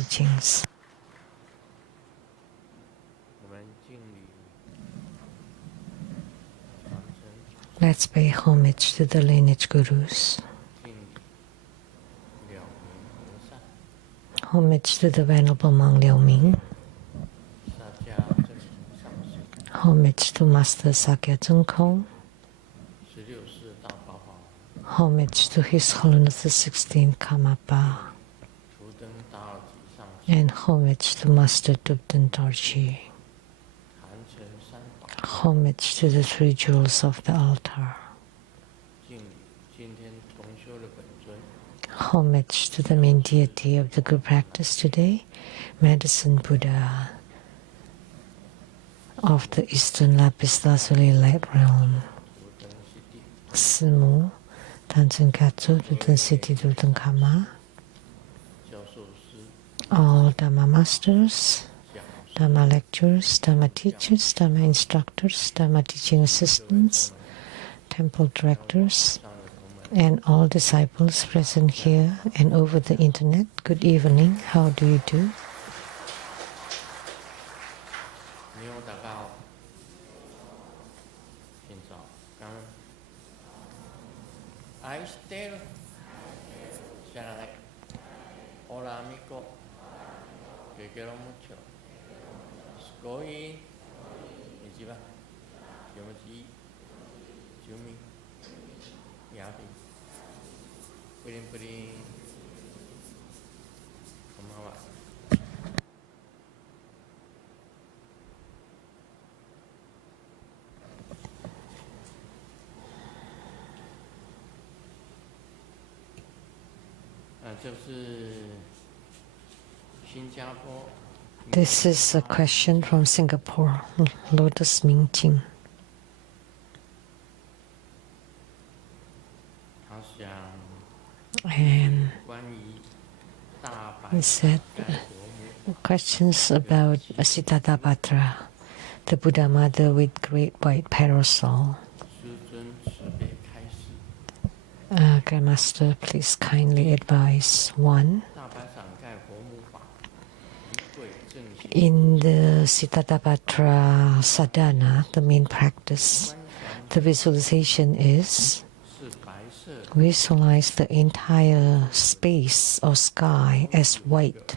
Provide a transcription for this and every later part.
teachings. Let's pay homage to the lineage gurus. Homage to the Venerable Monk Liao Ming. Homage to Master Sakya Zhengkong. Homage to His Holiness the 16th Karmapa. And homage to Master Tupten Dorji. Homage to the three jewels of the altar. Homage to the main deity of the group practice today, Medicine Buddha of the Eastern Lapis Lazuli light realm. Simu, Tanzen Katsu, Duten City, Duten Kama. All Dharma masters, Dharma lecturers, Dharma teachers, Dharma instructors, Dharma teaching assistants, temple directors, and all disciples present here and over the internet. Good evening. How do you do? This is a question from Singapore, Lotus Ming Ching. And he said questions about Siddhartha, the Buddha Mother with great white parasol. Grandmaster, please kindly advise. 1. In the Siddhartha sadhana, the main practice, the visualization is visualize the entire space or sky as white.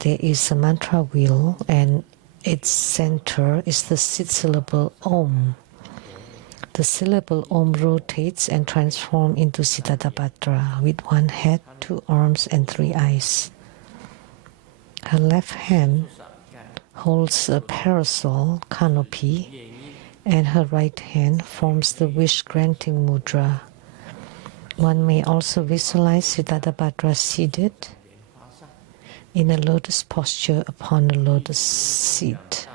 There is a mantra wheel and its center is the syllable Om. The syllable Om rotates and transforms into Siddhartha with one head, 2 arms and 3 eyes. Her left hand holds a parasol canopy and her right hand forms the wish-granting mudra. One may also visualize Siddhartha seated in a lotus posture upon a lotus seat.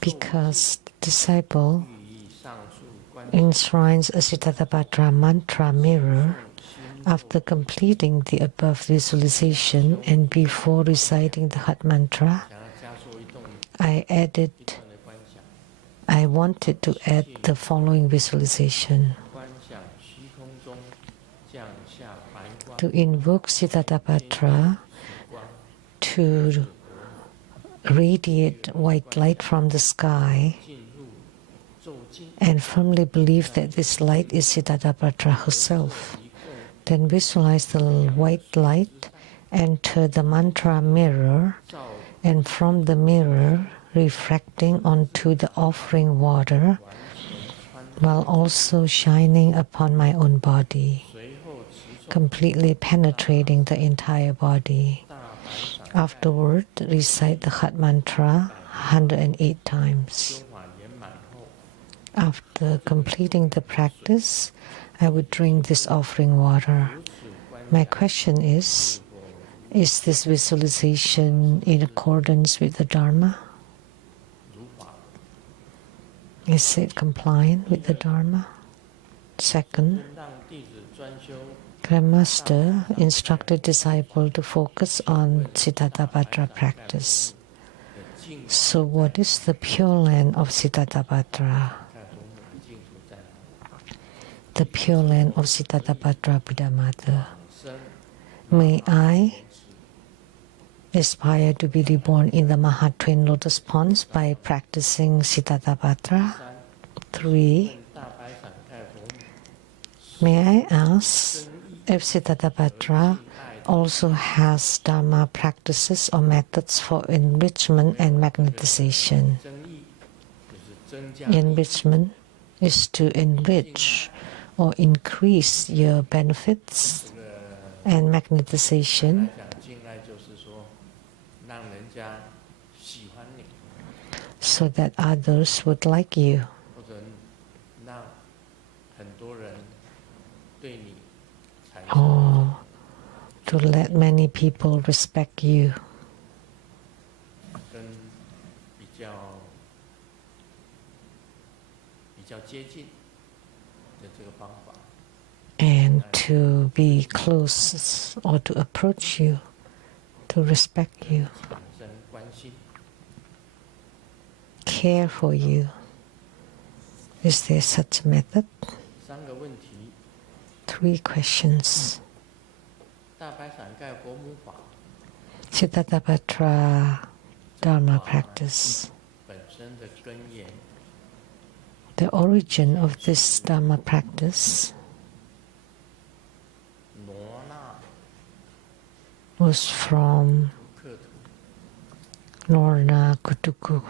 Because the disciple enshrines a Siddhartha mantra mirror after completing the above visualization and before reciting the Hat mantra, I wanted to add the following visualization. To invoke Siddhartha to radiate white light from the sky and firmly believe that this light is Siddhartha herself. Then visualize the white light enter the mantra mirror and from the mirror refracting onto the offering water while also shining upon my own body, completely penetrating the entire body. Afterward, recite the Hat mantra 108 times. After completing the practice, I would drink this offering water. My question is this visualization in accordance with the Dharma? Is it compliant with the Dharma? Second, Grandmaster instructed disciple to focus on Siddhartha practice. So what is the Pure Land of Siddhartha? The Pure Land of Siddhartha Buddha Mother. May I aspire to be reborn in the Maha Twin Lotus Ponds by practicing Siddhartha. 3. May I ask if Siddhartha also has Dharma practices or methods for enrichment and magnetization? Enrichment is to enrich or increase your benefits, and magnetization so that others would like you, or to let many people respect you. And to be close or to approach you, to respect you, care for you. Is there such a method? 3 questions. Siddhartha Dharma practice. The origin of this Dharma practice was from Lorna Kutuku,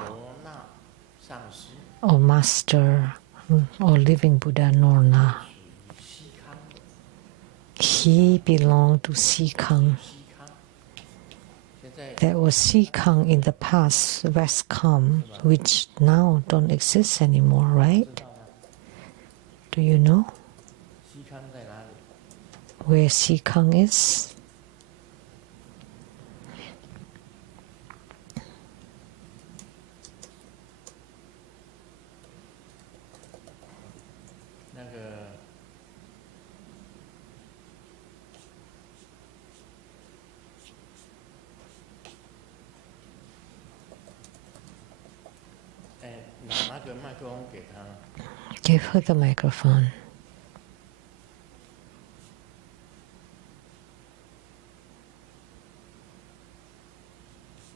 or Master or Living Buddha Lorna. He belonged to Sikang. There was Sikang in the past, Westcom, which now don't exist anymore, right? Do you know where Sikang is? Give her the microphone.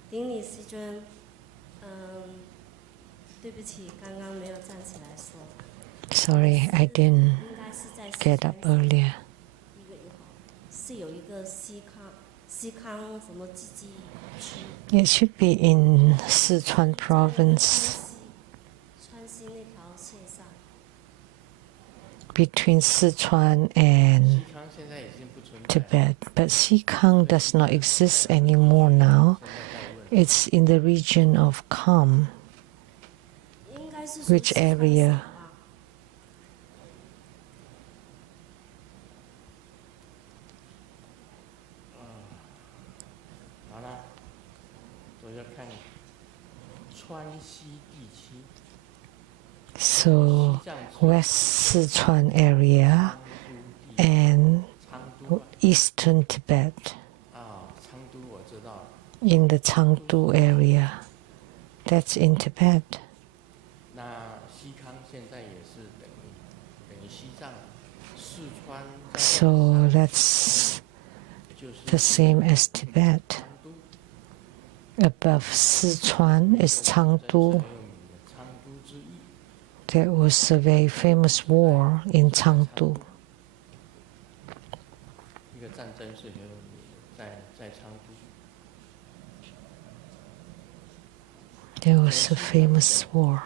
顶礼师尊，对不起，刚刚没有站起来说。Sorry, I didn't get up earlier. 是有一个西康什么自治区。It should be in Sichuan province. 川西那条线上。Between Sichuan and Tibet, but Sikang does not exist anymore now. It's in the region of Kham. Which area? So, West Sichuan area and Eastern Tibet, in the Chengdu area. That's in Tibet. So that's the same as Tibet. Above Sichuan is Chengdu. There was a very famous war in Chengdu. There was a famous war.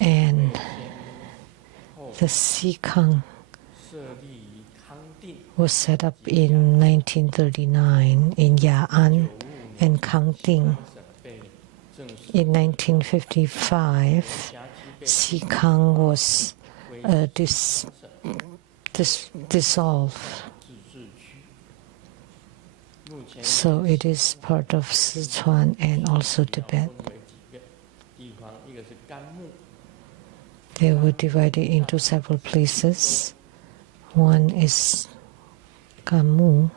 And the Sikang was set up in 1939 in Ya'an and Kangding. In 1955, Sikang was dissolved. So it is part of Sichuan and also Tibet. They were divided into several places. One is Kamu.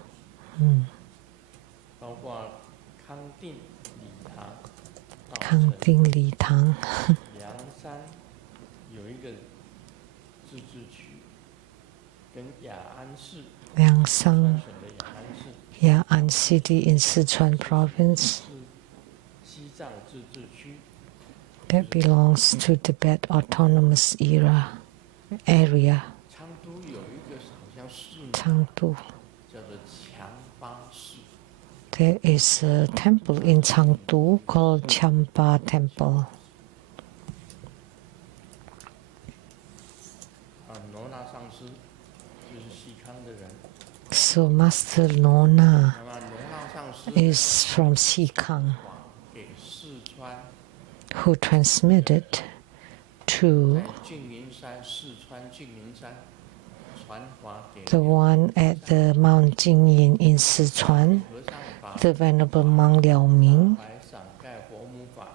Kangding Li Tang. Liangshan Ya'an City in Sichuan province 西藏自治区 that belongs to Tibet Autonomous area. 昌都有一个好像寺庙 Chengdu. 叫做强巴寺， There is a temple in Chengdu called Champa Temple. 罗那上师就是西康的人， So Master Nona 那么罗那上师 is from Xikang, 给四川 who transmitted to 在净云山四川净云山传法给 the one at the Mount Jingyin in Sichuan, 和尚把 the Venerable Mang Liaoming. 白伞盖活母法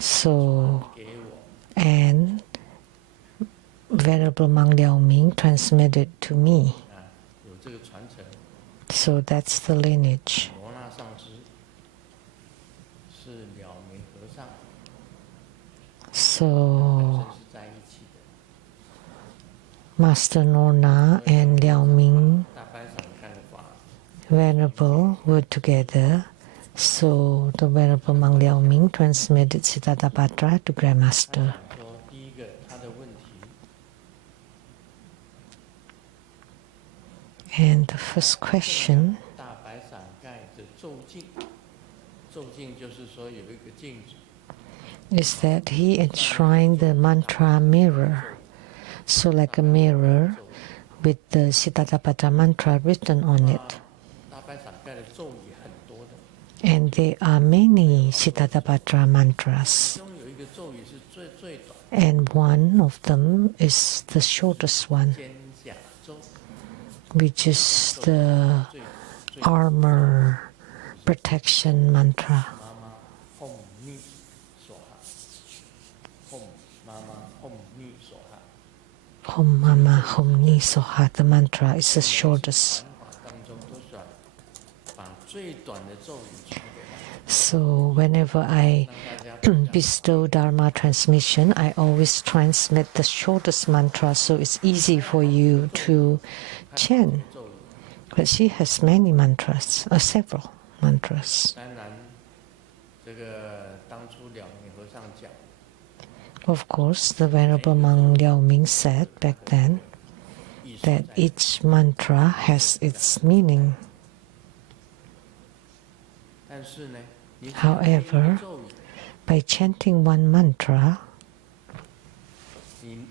So, 给我， and Venerable Mang Liaoming transmitted to me. 有这个传承。 So that's the lineage. 罗那上师是了明和尚 So 本身是在一起的， Master Nona and Liaoming 大白伞盖的法 Venerable were together. So the Venerable Mang Liaoming transmitted Siddhartha to Grandmaster. 说第一个他的问题， And the first question 大白伞盖的咒镜，咒镜就是说有一个镜子， is that he enshrined the mantra mirror. So like a mirror with the Siddhartha mantra written on it. 大白伞盖的咒语很多的， And there are many Siddhartha mantras. 其中有一个咒语是最短， And one of them is the shortest one, 肩甲咒， which is the 最 armor protection mantra. 妈妈吽密所哈，吽妈妈吽密所哈。 Hom Mama Hom Ni Soha, the mantra is the shortest. 传法当中都是要把最短的咒语传给他， So whenever I 让大家 bestow Dharma transmission, I always transmit the shortest mantra so it's easy for you to chant. 咒语。 But she has many mantras, several mantras. 当然，这个当初了明和尚讲， Of course, the Venerable Mang Liaoming said back then 意思 that 在 each mantra has its meaning. 但是呢，你 However 咒语， By chanting one mantra, 你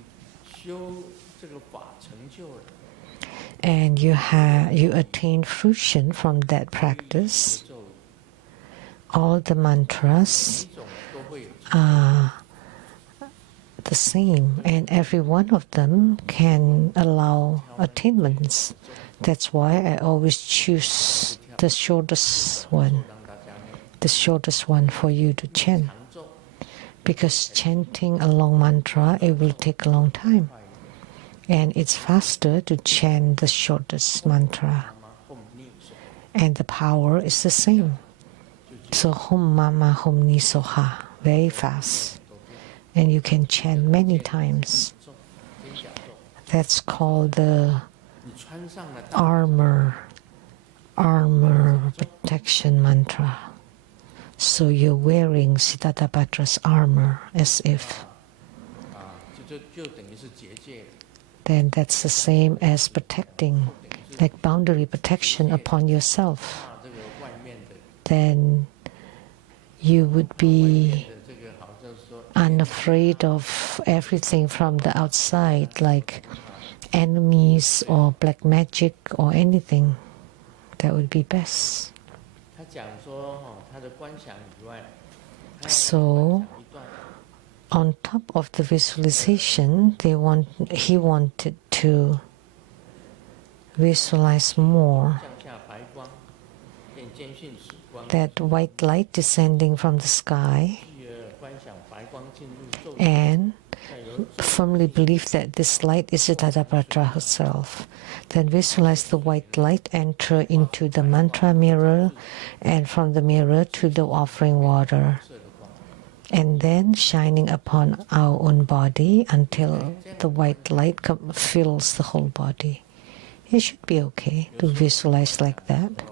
修这个法成就了， and you attain fruition from that practice, 咒语 all the 每 mantras 一种都会有 are the same, and every one of them can allow attainments. That's why I always choose the shortest one, 让大家呢 the shortest one for you to chant. 长咒， Because chanting a long mantra, it will take a long time. And it's faster to chant the shortest mantra. 妈妈吽密所， And the power is the same. So Hom Mama Hom Ni Soha, very fast. And you can chant many times. 咒肩甲咒， That's called the 你穿上了大 armor protection mantra. So you're wearing Siddharthapatra's armor as if. 就等于是结界了， Then that's the same as protecting, like boundary protection upon yourself. 怕这个外面的 Then you would be 这个好像说 unafraid of everything from the outside, like enemies or black magic or anything. That would be best. 他讲说他的观想以外， So 一段 on top of the visualization, he wanted to visualize more 向下白光，变坚信时光， that white light descending from the sky 继而观想白光进入咒语， and 再由 firmly believe that this light is Siddhartha herself. Then visualize the white light enter into the mantra mirror and from the mirror to the offering water. 色的光， And then shining upon our own body until the white light fills the whole body. It should be okay to visualize like that.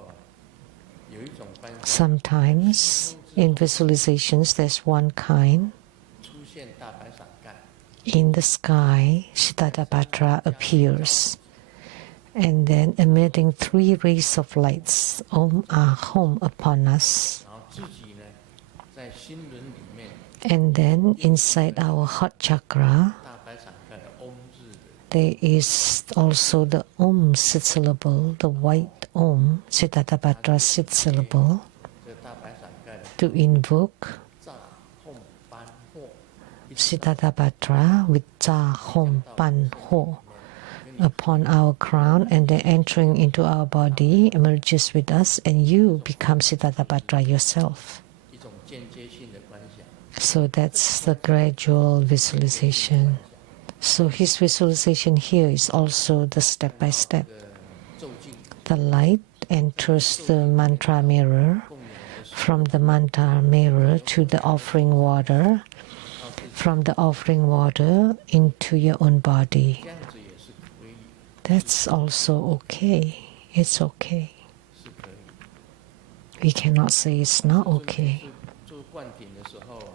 Sometimes in visualizations there's one kind. 出现大白伞盖， In the sky, Siddhartha appears, and then emitting 3 rays of lights, Om Ahom, upon us. 然后自己呢，在心轮里面 And then inside our heart chakra, 大白伞盖的嗡字的 there is also the Om sit syllable, the white Om, Siddhartha sit syllable, 这个大白伞盖的 to invoke 炸哄班货， Siddhartha with Cha Hom Pan Ho upon our crown, and then entering into our body emerges with us, and you become Siddhartha yourself. 一种间接性的观想。 So that's the gradual visualization. So his visualization here is also the step by step. 咒境 The light enters the mantra mirror, from the mantra mirror to the offering water, from the offering water into your own body. 这样子也是可以， That's also okay. It's okay. 是可以。 We cannot say it's not okay. 做灌顶的时候啊，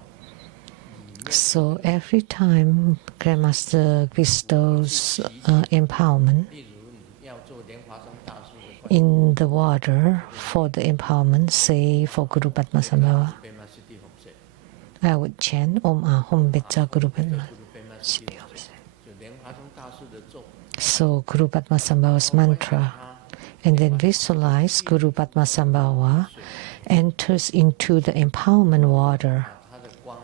里面 So every time Grandmaster bestows empowerment 例如你要做莲花生大树的灌 in the water for the empowerment, say for Guru Padmasambhava, 顶，贝玛西蒂红色， I would chant Om Ahom Becha Guru 贝 Padmasambhava. 玛西蒂红色，就莲花生大树的咒， So Guru Padmasambhava's mantra, 它 and then visualize Guru Padmasambhava enters into the empowerment water 它的光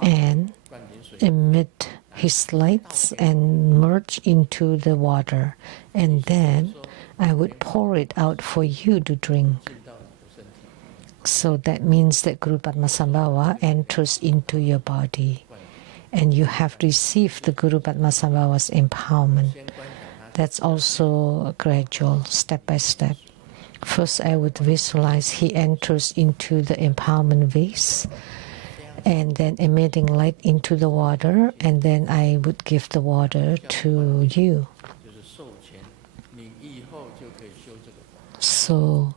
and 灌顶水， emit his lights and merge into the water, and then I would pour it out for you to drink. 进到你的身体， So that means that Guru Padmasambhava enters into your body, and you have received the Guru Padmasambhava's empowerment. 先观想它 That's also gradual, step by step. First, I would visualize he enters into the empowerment vase, and then emitting light into the water, and then I would give the water to you. 就是授权，你以后就可以修这个法。 So,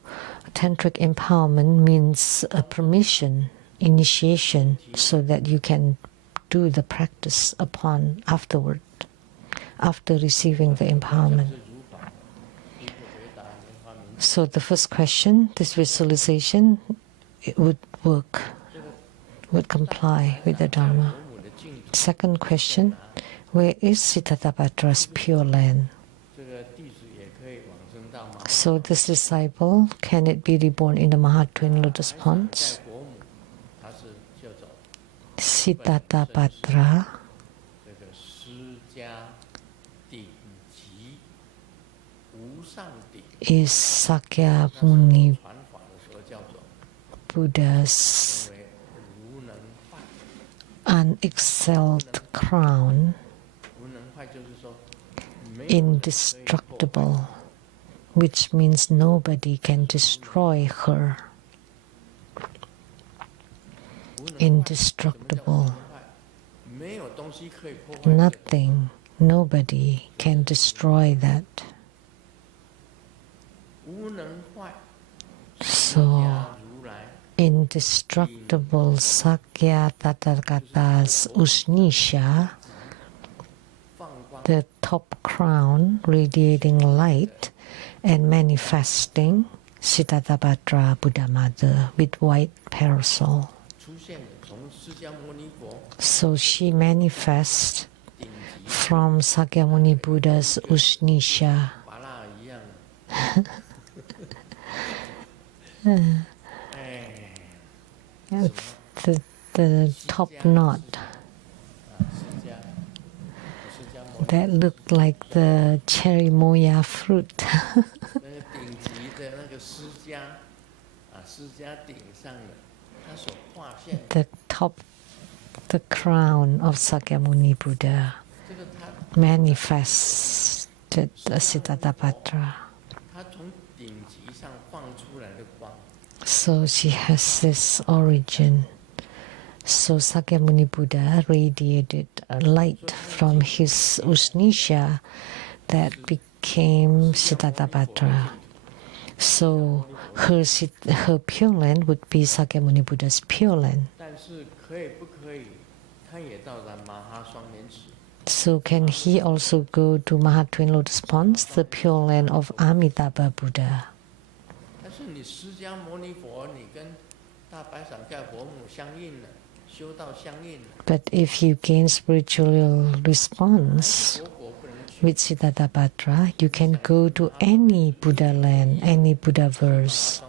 tantric empowerment means a permission, initiation, so that you can do the practice upon afterward, after receiving the empowerment. 是如法，一个回答莲花名 So the first question, this visualization, it would work, would comply with the Dharma. 母的净土， Second question, where is Siddhartha's pure land? 这个弟子也可以往生到马 So this disciple, can it be reborn in the Maha Twin Lotus 在 Ponds? 国母，他是叫做 Siddhartha 这个释迦顶级无上顶， is Sakyamuni 传法的时候叫做 Buddha's 为无能坏。 unexcelled crown, 无能坏就是说，没有人可以破坏 indestructible, which means nobody can destroy her. 无能坏 Indestructible, 没有东西可以破坏这个 nothing, nobody can destroy that. 无能坏。 So, 如来 indestructible Sakya Tathagata's Usnisha, 放光 the top crown radiating light and manifesting Siddhartha Buddha Mother with white parasol. 出现的，从释迦牟尼佛 So she manifests 顶级 from Sakyamuni Buddha's Usnisha. 拔蜡一样。哎， The top knot 释迦牟尼 that looked like the cherry moya fruit. 那个顶级的那个释迦释迦顶上的，他所画现的 The top, the crown of Sakyamuni Buddha 这个他 manifested the Siddhartha. 他从顶级上放出来的光， So she has this origin. So Sakyamuni Buddha radiated a light from his Usnisha that became Siddhartha. So her Pure Land would be Sakyamuni Buddha's Pure Land. 但是不可以，他也到达马哈双莲池。 So can he also go to Mahatwin Lotus Ponds, the Pure Land of Amitabha Buddha? 但是你释迦牟尼佛，你跟大白伞盖佛母相应了，修道相应了。 But if you gain spiritual response 佛国不能去， with Siddhartha, you can go to any Buddha land, any Buddha verse.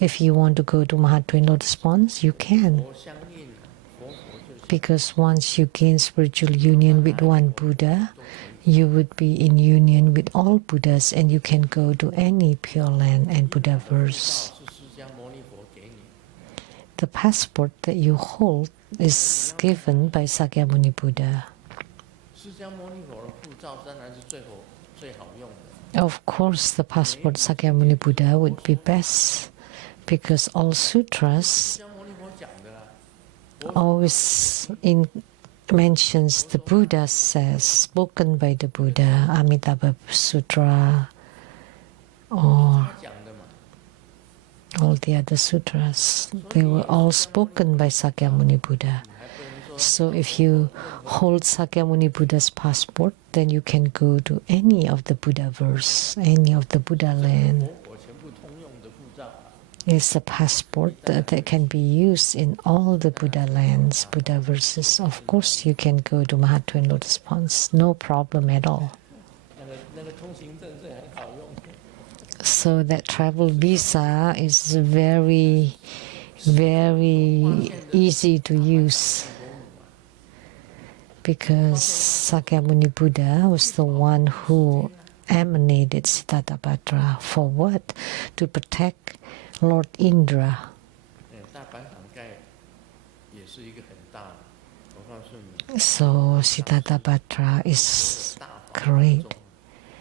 If you want to go to Mahatwin Lotus Ponds, you can. 佛相应了，佛就 Because once you gain spiritual union with one Buddha, you would be in union with all Buddhas and you can go to any Pure Land and Buddha verse. 是释迦牟尼佛给你。 The passport that you hold is given by Sakyamuni Buddha. 释迦牟尼佛的护照当然是最好用的。 Of course, the passport Sakyamuni Buddha would be best because all sutras 释迦牟尼佛讲的啦， always mentions the Buddha says, spoken by the Buddha, Amitabha Sutra, or 他讲的嘛。 all the other sutras. They were all spoken by Sakyamuni Buddha. So if you hold Sakyamuni Buddha's passport, then you can go to any of the Buddha verse, any of the Buddha land. 佛国全部通用的护照。 It's a passport that can be used in all the Buddha lands, Buddha verses. Of course, you can go to Mahatwin Lotus Ponds, no problem at all. 那个通行证是很好用的。 So that travel visa is very, very easy to use. Because Sakyamuni Buddha was the one who emanated Siddhartha. For what? To protect Lord Indra. 大白伞盖也是一个很大的，我告诉你， So Siddhartha is 大法 great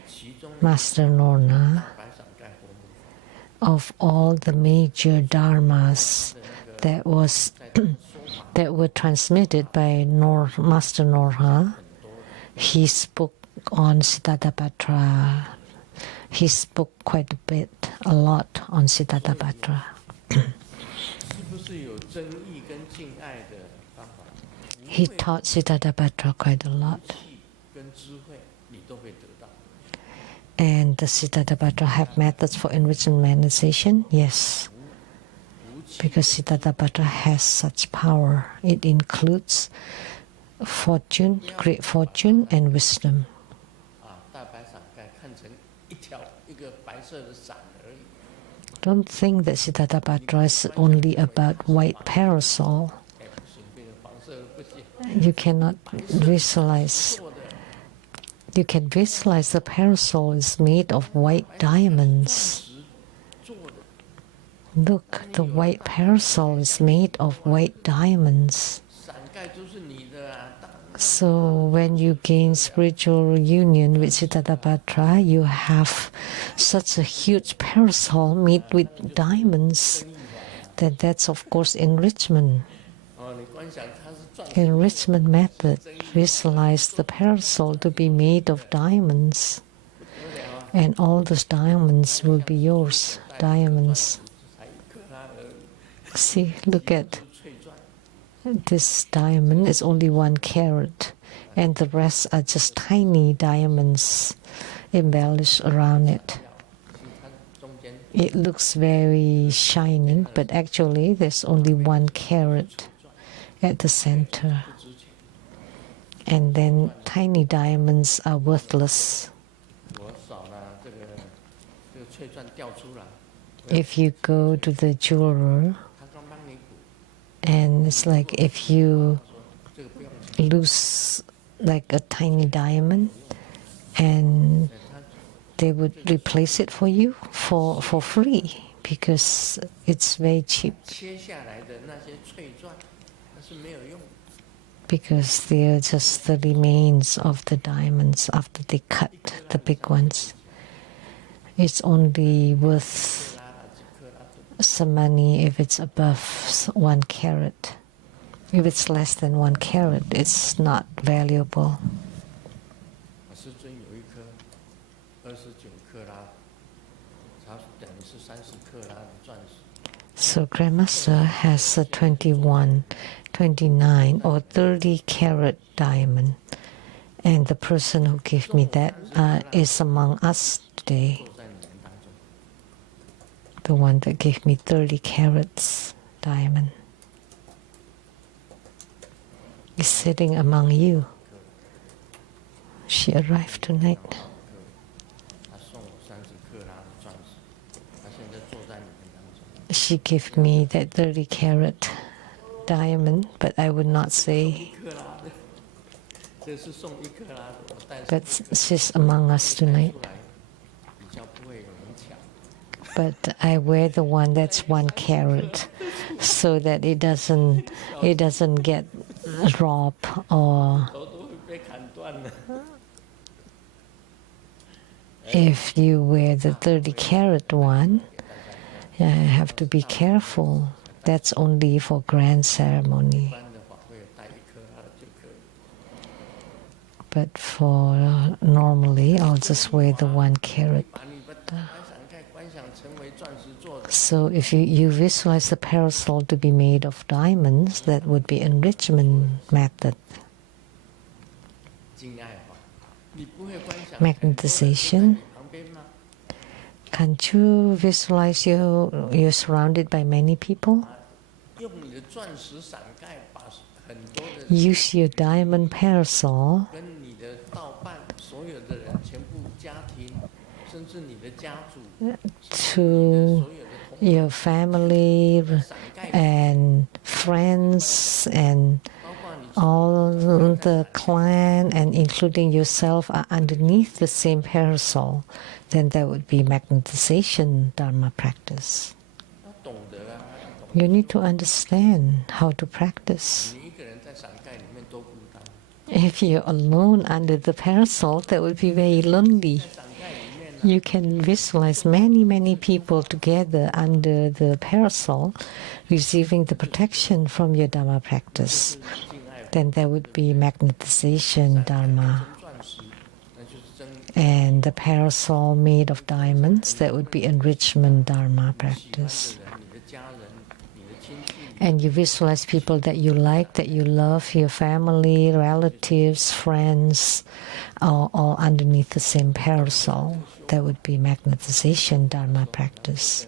其中 Master Lorna 白伞盖佛母 of all the major dharmas that were transmitted by Master Norha. He spoke on Siddhartha. He spoke quite a lot on Siddhartha. 是不是有争议跟敬爱的方法？ He taught Siddhartha quite a lot. 气跟智慧你都会得到。 And does Siddhartha have methods for enrichment meditation? Yes. Because Siddhartha has such power. It includes fortune, great fortune, and wisdom. 大白伞盖看成一个白色的伞而已。 Don't think that Siddhartha is only about white parasol. 不行，变成黄色的不行。 You cannot visualize. You can visualize the parasol is made of white diamonds. 做的 Look, the white parasol is made of white diamonds. 伞盖都是你的啊。So when you gain spiritual union with Siddhartha, you have such a huge parasol made with diamonds. Then that's of course enrichment. 你观想它是钻 Enrichment method. Visualize the parasol to be made of diamonds. And all those diamonds will be yours. Diamonds. 才1克拉而已， See, look at 翠钻。 this diamond is only 1 carat, and the rest are just tiny diamonds embellished around it. 其实它中间 It looks very shining, but actually there's only 1 carat at the center. 不值钱。 And then tiny diamonds are worthless. 我少了这个翠钻掉出来， If you go to the jeweler, 他刚帮你补， and it's like if you 这个不用钱。 lose like a tiny diamond, and 他 they would replace it for you for free because it's very cheap, 切下来的那些翠钻，它是没有用的。 because they're just the remains of the diamonds after they cut the big ones. It's only worth 拉了几克拉都 some money if it's above 1 carat. If it's less than 1 carat, it's not valuable. 师尊有1颗29克拉，它等于是30克拉的钻石。 So Grandmaster has a 21, 29 or 30 carat diamond. And the person who gave me that is among us today. 坐在你们当中， The one that gave me 30 carats diamond is sitting among you. She arrived tonight. 他送我30克拉的钻石，他现在坐在你们当中。 She gave me that 30 carat diamond, but I would not say. 1克拉的，这是送1克拉的，我带 But she's among us tonight. 出来，比较不会有人抢。 But I wear the one that's 1 carat, so that it doesn't get robbed or. 头都会被砍断了。 If you wear the 30 carat one, you have to be careful. That's only for grand 一 ceremony. 般的法会带1克拉的就可以。 But for normally, I'll just wear the 1 carat. 把你的观想盖观想成为钻石做的， So if you visualize the parasol to be made of diamonds, that would be enrichment method. 敬爱法，你不会观想 Magnetization. 旁边吗？ Can't you visualize you're surrounded by many people? 用你的钻石伞盖把很多的 Use your diamond parasol 跟你的道伴所有的人，全部家庭，甚至你的家族， to 所有的同 your family 伞盖， and friends and 包括你 all the clan and including yourself are underneath the same parasol, then that would be magnetization Dharma practice. 要懂得啊，要懂 You need to understand how to practice. 你一个人在伞盖里面多孤单， If you're alone under the parasol, that would be very lonely. 伞盖里面呢， You can visualize many people together under the parasol, receiving the protection from your Dharma practice. 敬爱法 Then there would be magnetization Dharma. 真钻石，那就是真 And the parasol made of diamonds, that would be enrichment Dharma 喜欢 practice. 的人，你的家人，你的亲戚， And you visualize people that you like, that you love, your family, relatives, friends, all underneath the same parasol. That would be magnetization Dharma practice.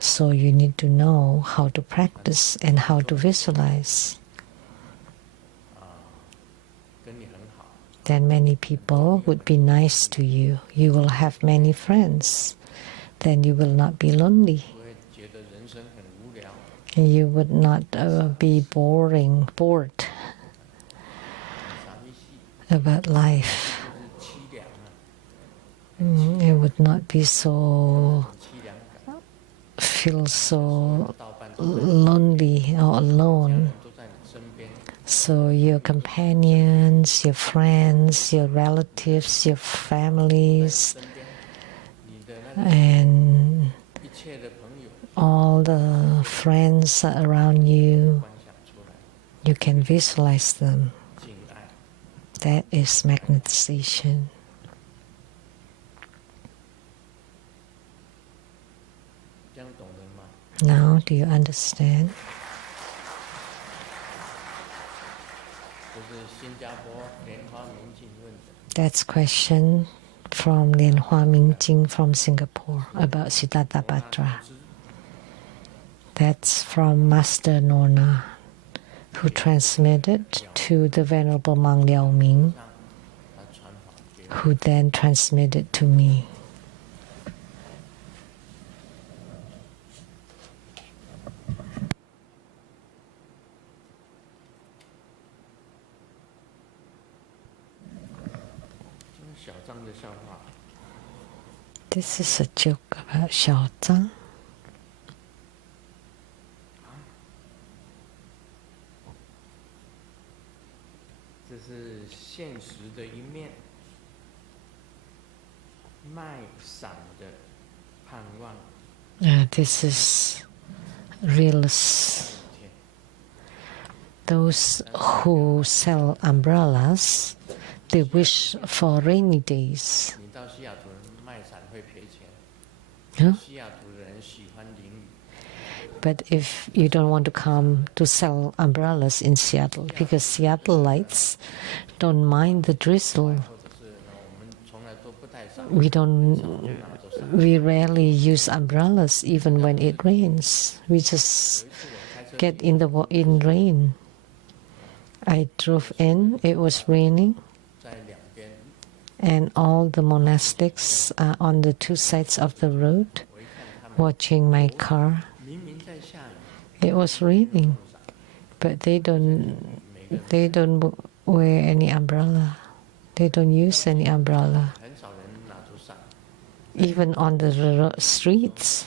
So you need to know how to practice and how to visualize. 跟你很好， Then many people would be nice to you. You will have many friends. Then you will not be lonely. 不会觉得人生很无聊， You would not be bored 很傻逼戏， about life. 就是凄凉啊， It would not be so 很凄凉感。 feel so 道伴都 lonely or alone. 在你身边， So your companions, your friends, your relatives, your families, 身边，你的那个 and 一切的朋友 all the friends around you, 观想出来， you can visualize them. 敬爱。 That is magnetization. 这样懂了吗？ Now, do you understand? 这是新加坡莲花明镜问的。 That's question from Lian Hua Ming Jing from Singapore about Siddhartha. That's from Master Nona, who transmitted to the Venerable Mang Liao Ming, 他传法给我， who then transmitted to me. 这是小张的笑话。 This is a joke about Xiao Zhang. 这是现实的一面，卖伞的盼望。 This is realist. 天， Those who sell umbrellas, they wish for rainy days. 你到西雅图卖伞会赔钱， Huh? 西雅图的人喜欢淋雨， But if you don't want to come to sell umbrellas in Seattle, because Seattle lights don't mind the drizzle. 或者是呢，我们从来都不带伞， We 很少 don't. 就拿着伞。 We rarely use umbrellas even when it rains. We just 有一次我开车 get in rain. I drove in. It was raining, 在两边， and all the monastics are on the two sides of the road, 我一看他们 watching my car. 明明在下雨， It was raining, but they don't. They don't wear any umbrella. They don't use any umbrella. 很少人拿出伞， Even on the streets,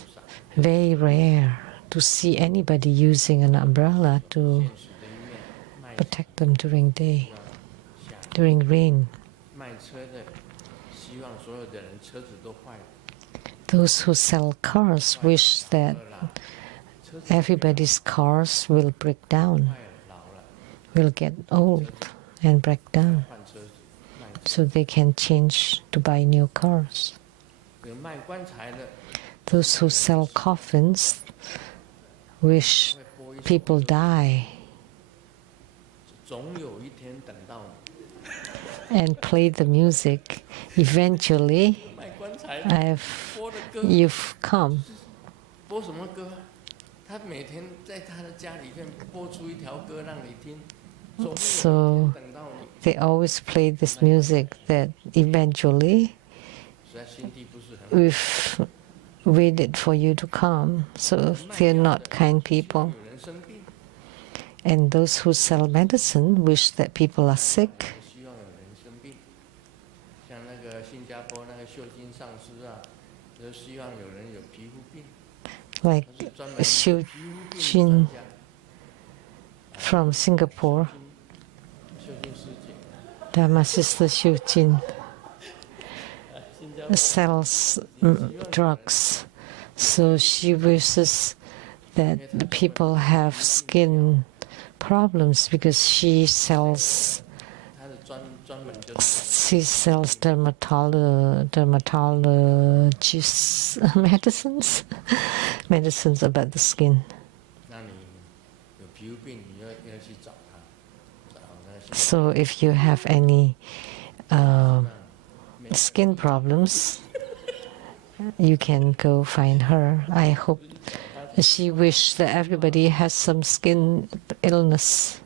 very rare to see anybody using an umbrella to 现实的一面，卖 protect them during day, 下 during rain. 卖车的希望所有的人车子都坏了， Those who sell cars wish that 车子 everybody's cars will break down, 坏了老了， will get old and break down, 换车子，卖 so they can change to buy new cars. 有卖棺材的， Those who sell coffins wish 会播一首 people die 总有一天等到你。 and play the music. Eventually, 卖棺材的播的歌， you've come. 播什么歌？他每天在他的家里面播出一条歌让你听，总有一 So 天等到你。 they always play this music that eventually 实在心地不是很好。 we've waited for you to come. So they're not kind people. 有人生病， And those who sell medicine wish that people are sick. 希望有人生病。像那个新加坡那个秀金上师啊，就希望有人有皮肤病， Like 他是专门 Xiu 皮肤病 Jin 专家。 from Singapore, 秀金师姐， Dharma Sister Xiu Jin, 新加坡 sells drugs. So she wishes that the people have skin problems because she sells 他的专门就是 she sells dermatologist medicines about the skin. 让你有皮肤病，你要去找他，找那些 So if you have any skin problems, you can go find her. I hope she wishes that everybody has some skin illness.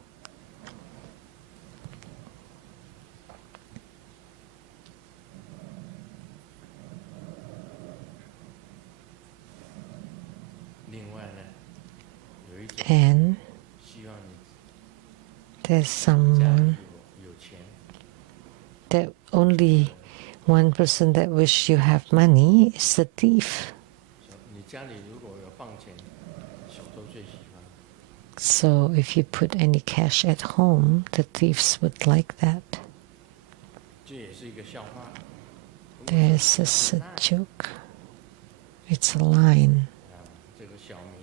另外呢，有一种 And 希望你 there's 家 someone 里有钱， that only one person that wish you have money is the thief. 你家里如果有放钱，小偷最喜欢。 So if you put any cash at home, the thieves would like that. 这也是一个笑话。 There's just a joke. It's a line. 这个小明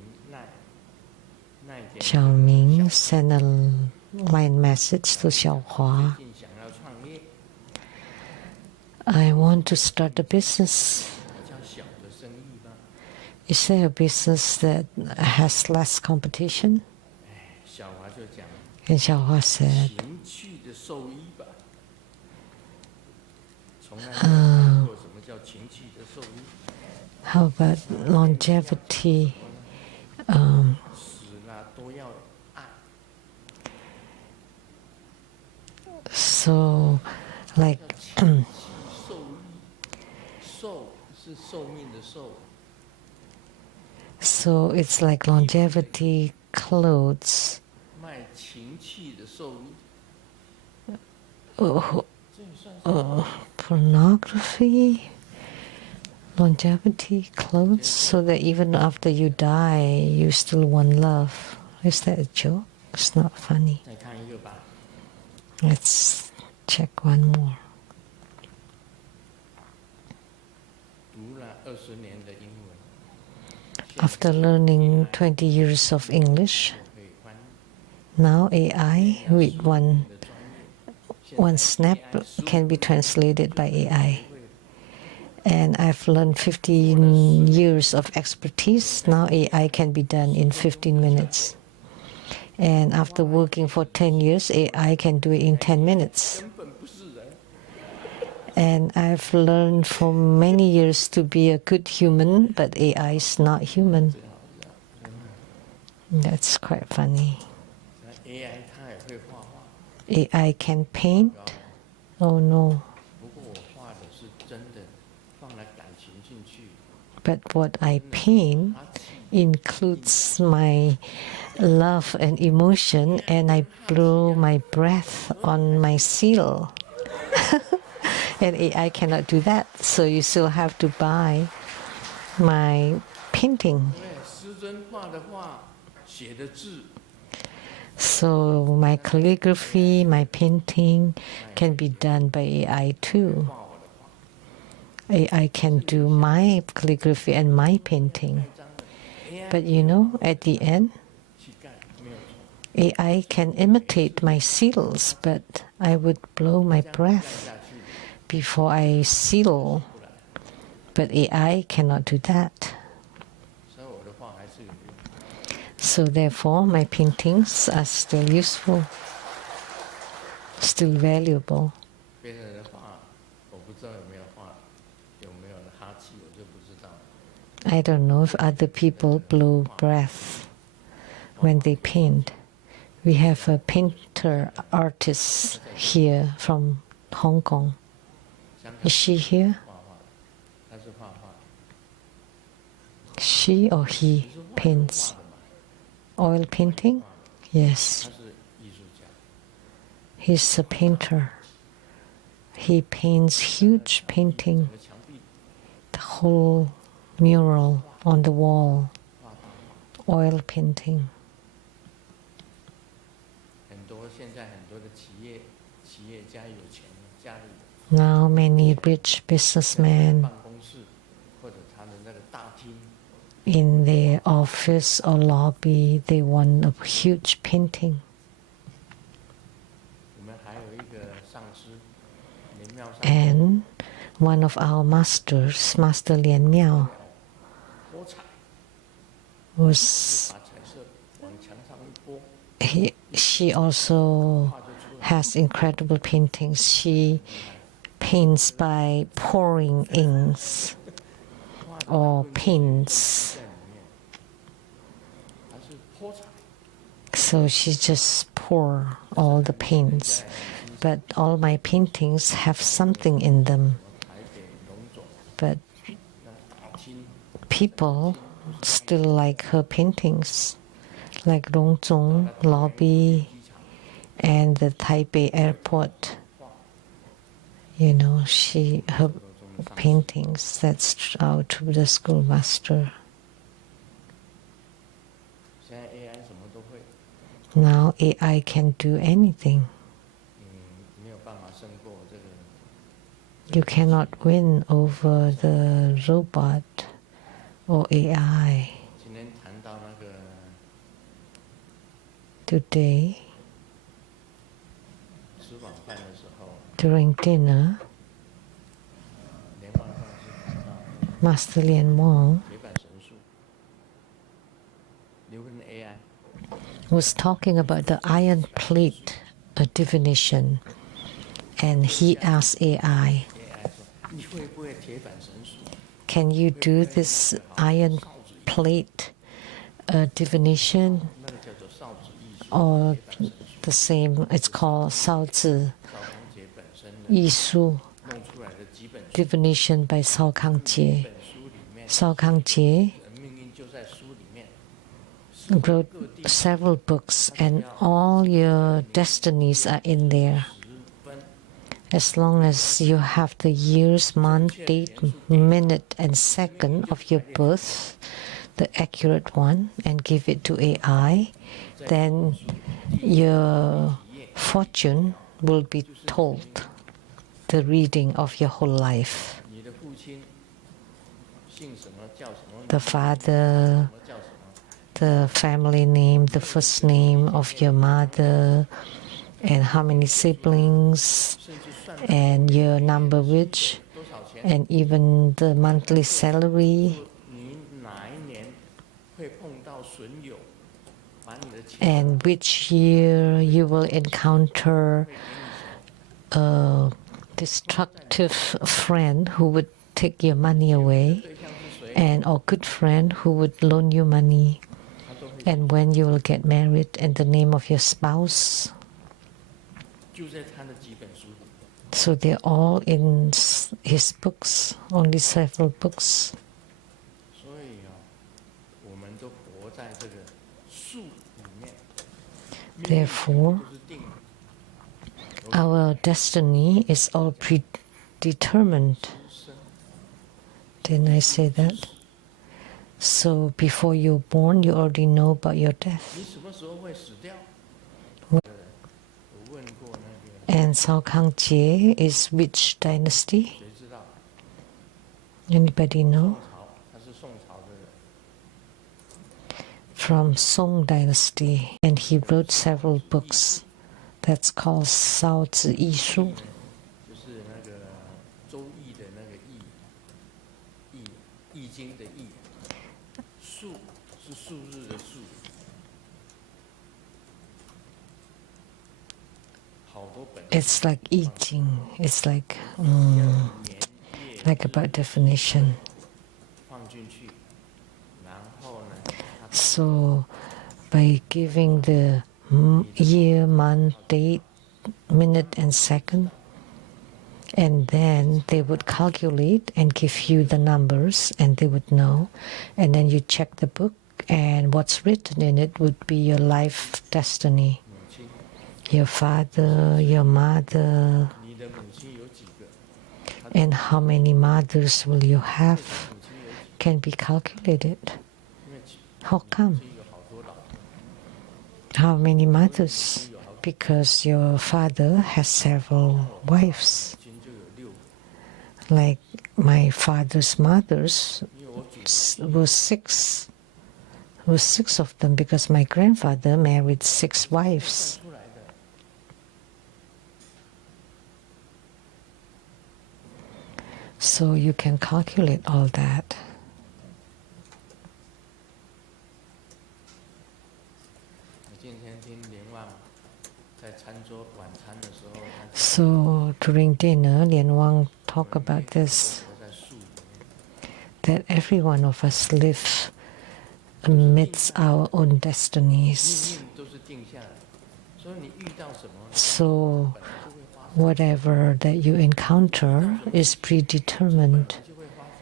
奈点 Xiao Ming sent a line message to Xiao Hua. 最近想要创业， I want to start a business. 比较小的生意吧。 Is there a business that has less competition? 小华就讲 And Xiao Hua said, 情趣的兽医吧，从来没有看过什么叫情趣的兽医， how about longevity? 死啦都要爱。 So, like, 情趣兽医，寿是寿命的寿， so it's like longevity clothes. 卖情趣的兽医， Oh, 这也算是 pornography? Longevity clothes? So that even after you die, you still want love. Is that a joke? It's not funny. 再看一个吧。 Let's check one more. 读了20年的英文， After learning 20 years of English, 可以翻 now AI with one 的专业。 one snap can be translated by AI. And I've learned 15 years of expertise. Now AI can be done in 15 minutes. And after working for 10 years, AI can do it in 10 minutes. 根本不是人。 And I've learned for many years to be a good human, but AI is not human. That's quite funny. AI 它也会画画， AI can paint? Oh no. 不过我画的是真的，放了感情进去， But what I paint 它气 includes my love and emotion, and I blow my breath on my seal. And AI cannot do that, so you still have to buy my painting. 因为师尊画的画，写的字， So my calligraphy, my painting can be done by AI too. 画我的画， AI can do my calligraphy and my painting. 张的 AI But you know, at the end, 气概没有错， AI can imitate my seals, but I would blow my 这样 breath 下去 before I seal. 不来， But AI cannot do that. 所以我的画还是有用。 So therefore, my paintings are still useful, still valuable. 别人的画，我不知道有没有画，有没有哈气，我就不知道。 I don't know if other people blow breath when they paint. We have a painter artist here from Hong Kong. 香港 Is she here? 画画，他是画画， She or 只 he 是画 paints 的嘛， oil painting? Yes, 他是艺术家。 he's a painter. He paints huge 整 painting, 个墙壁 the whole mural on the wall, 画大画， oil painting. 现在很多的企业家有钱的，家里 Now many rich businessmen 办公室或者他的那个大厅， in their office or lobby, they want a huge painting. 我们还有一个上师，莲庙上师 And one of our masters, Master Lian Miao, 泼彩， was 把彩色往墙上一泼， she also 画就出来。 has incredible paintings. She paints by pouring inks 画的 or 大部分 paints. 在里面，还是泼彩， So she just pour all the paints. But all my paintings have something in them. 台北龙总 But 那大厅， people still like her paintings, like Longzhong Lobby 机场 and the Taipei airport. You know, her paintings, that's our Buddha school master. 现在 AI 什么都会， Now AI can do anything. 没有办法胜过这个。 You cannot win over the robot or AI. 今天谈到那个 Today, 吃晚饭的时候， during dinner, 莲花上是谈到 Master Lian Wang 铁板神术，留跟 AI， was talking about the iron plate divination, and he asked AI, AI 说你会不会铁板神术？ can you do this iron plate divination, 那个叫做少子艺术， or 铁板神术， the same, it's called 烧字少康节本身的艺术弄出来的几本书， divination by 烧康节。本书里面，烧康节命运就在书里面。 wrote several books, and all your destinies are in there. 10分 As long as you have the years, month, date, minute, and second of your birth, the accurate one, and give it to AI, then your fortune will be told, the reading of your whole life. 你的父亲姓什么叫什么， The father, 什么叫什么， the family name, the first name of your mother, and how many siblings, 甚至算 and your number which, 多少钱， and even the monthly salary, 你哪一年会碰到损友，把你的钱 and which year you will encounter 会给你钱， a destructive friend who would take your money away, 对象是谁， and or good friend who would loan you money, 他都会 and when you will get married and the name of your spouse. 就在他的几本书里。 So they're all in his books, only several books. 所以我们都活在这个术里面。 Therefore, 都是定的， our destiny is all predetermined. Didn't I say that? So before you're born, you already know about your 你 death. 什么时候会死掉？ What- 我问过那个， And Sao Kang Jie is which dynasty? 谁知道？ Anybody 宋 know? 朝，他是宋朝的人。 From Song dynasty, and he wrote several books. That's called Sao Zi Yi Shu. 就是那个周易的那个易经的易，数是数日的数，好多本。 It's like I Ching. It's like 年月 like about definition. 放进去，然后呢，它 So by giving the year, month, date, minute, and second, and then they would calculate and give you the numbers, and they would know, and then you check the book, and what's written in it would be your life destiny. 母亲， Your father, your mother, 你的母亲有几个？ and how many mothers will you have 母亲有几？ can be calculated. 因为 How come? 是有好多老婆， How many mothers? Because your father has several wives. 母亲就有6个， Like my father's mothers 因为我祖 were six of them because my grandfather married 6 wives. 出来的。 So you can calculate all that. 我今天听莲旺在餐桌晚餐的时候，他 So during dinner, Lian Wang talked about this, 活在树里面， that every one of us live amidst our own 命 destinies. 运都是定下来，所以你遇到什么， So 本来就会发生， whatever that you encounter is predetermined. 就会发生。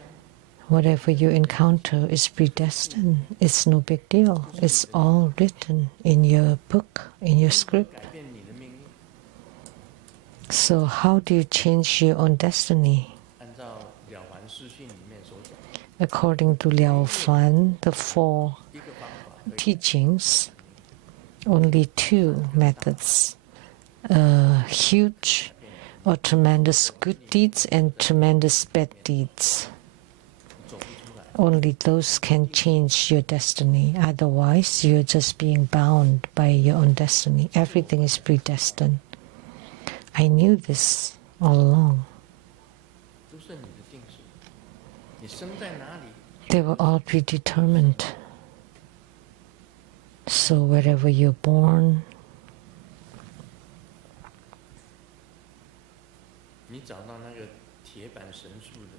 Whatever you encounter is predestined. It's no big deal. It's all written in your book, in your script. 改变你的命运， So how do you change your own destiny? 按照了凡四训里面所讲， According to Liao Fan, the 4一个方法可以 teachings, only 2 methods. Huge or tremendous good deeds and tremendous bad deeds. 走不出来。 Only those can change your destiny. Otherwise, you're just being bound by your own destiny. Everything is predestined. I knew this all along. 都是你的定数，你生在哪里， They were all predetermined. So wherever you're born, 你找到那个铁板神术的，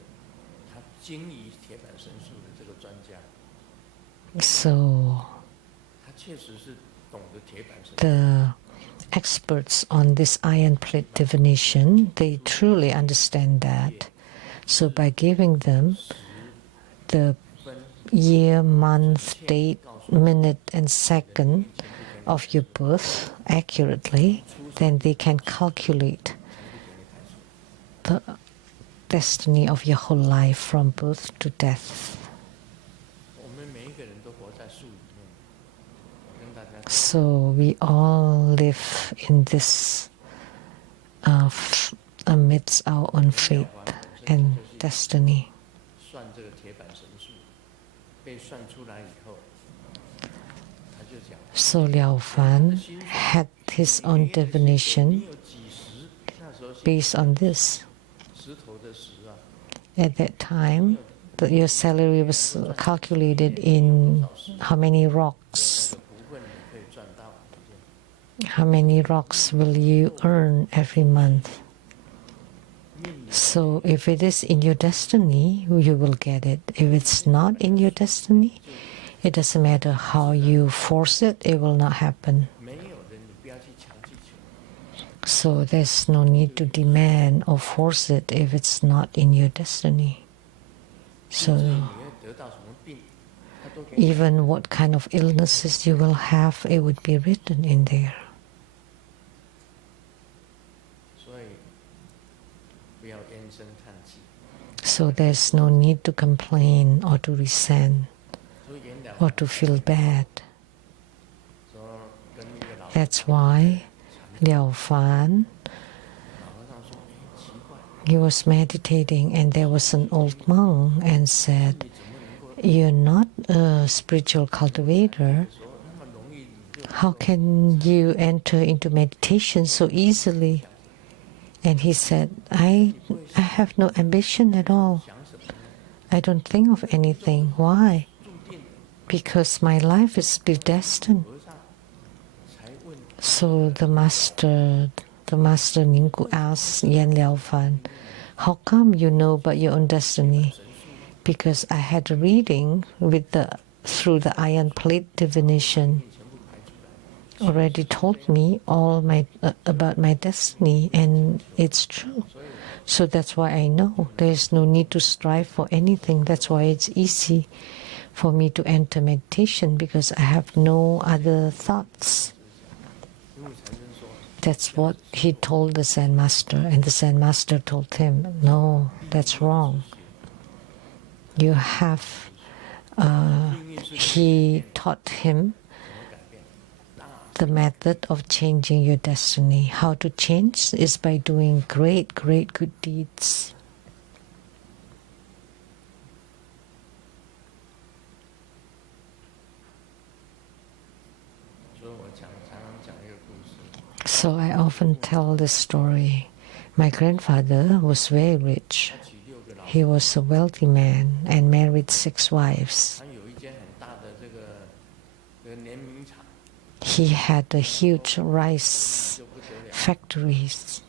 他精于铁板神术的这个专家， so 他确实是懂得铁板神术。 the experts on this iron plate divination, they truly understand that. So by giving them the 分 year, month, date, minute, and second of your birth accurately, then they can calculate the destiny of your whole life from birth to death. 我们每一个人都活在树里面，跟大家 So we all live in this amidst our own faith and destiny. 算这个铁板神术，被算出来以后，他就讲， So Liao Fan had his own 你 divination 有几十，那时候 based on this. 石头的石啊， At that time, your salary was calculated in how many rocks. 福分你可以赚到。 How many rocks will you earn every month? So if it is in your destiny, you will get it. If it's not in your destiny, it doesn't matter how you force it, it will not happen. 没有的你不要去强去求。 So there's no need to demand or force it if it's not in your destiny. 甚至 So 你会得到什么病，他都给你。 even what kind of illnesses you will have, it would be written in there. 所以不要唉声叹气。 So there's no need to complain or to resent 所以演讲 or to feel bad. 说跟那个老 That's why Liao Fan, 和尚说，哎，奇怪， he was meditating and there was an old monk and said, 你怎么能够 you're not a spiritual cultivator. 说那么容易你就 How can you enter into meditation so easily? And he said, I have no ambition at all. 想什么呢？ I don't think of anything. Why? 注定的 Because my life is predestined. 和尚才问 So the master Ninggu asked Yan Liaofan, how come you know about your own destiny? Because I had a reading through the iron plate divination. 全部排出来。 Already told me all about my destiny, and it's true. So that's why I know there's no need to strive for anything. That's why it's easy for me to enter meditation, because I have no other thoughts. 因为禅师说， That's what he told the Zen master, and the Zen master told him, no, that's wrong. You have, he taught him 怎么改变？ the method of changing your destiny. How to change is by doing great, great good deeds. 所以我常常讲一个故事， So I often tell this story. My grandfather was very rich. 他娶6个老婆， He was a wealthy man and married 6 wives. 他有一间很大的这个联名厂， He had a huge rice 就不得了。 factories.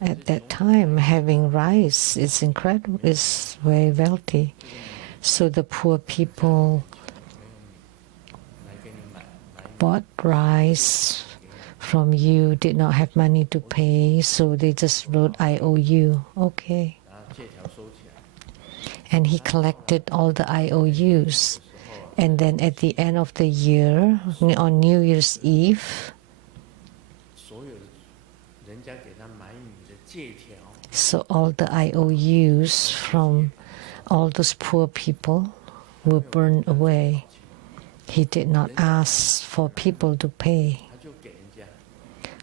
At that time, having rice is incredible, is very wealthy. So the poor people 来给你买 bought rice from you, did not have money to pay, so they just wrote IOU. Okay. 然后借条收起来， And he collected all the IOUs. And then at the end of the year, on New Year's Eve, 所有人家给他买米的借条， so all the IOUs from all those poor people were burned away. He did not ask for people to pay. 他就给人家，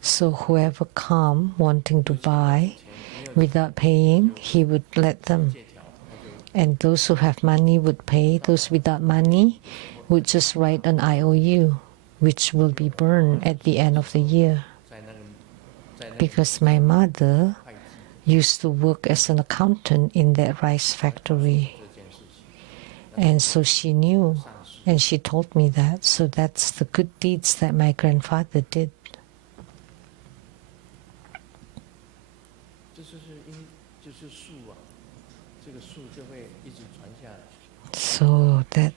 So whoever come wanting to buy 钱没有 without paying, he would let them. 借条，他就 And those who have money would pay. Those without money would just write an IOU, which will be burned at the end of the year. 在那个 Because my mother 会计 used to work as an accountant in that rice factory. 这件事情， And so she knew, 上市， and she told me that. So that's the good deeds that my grandfather did. 这就是树啊，这个树就会一直传下来。 So that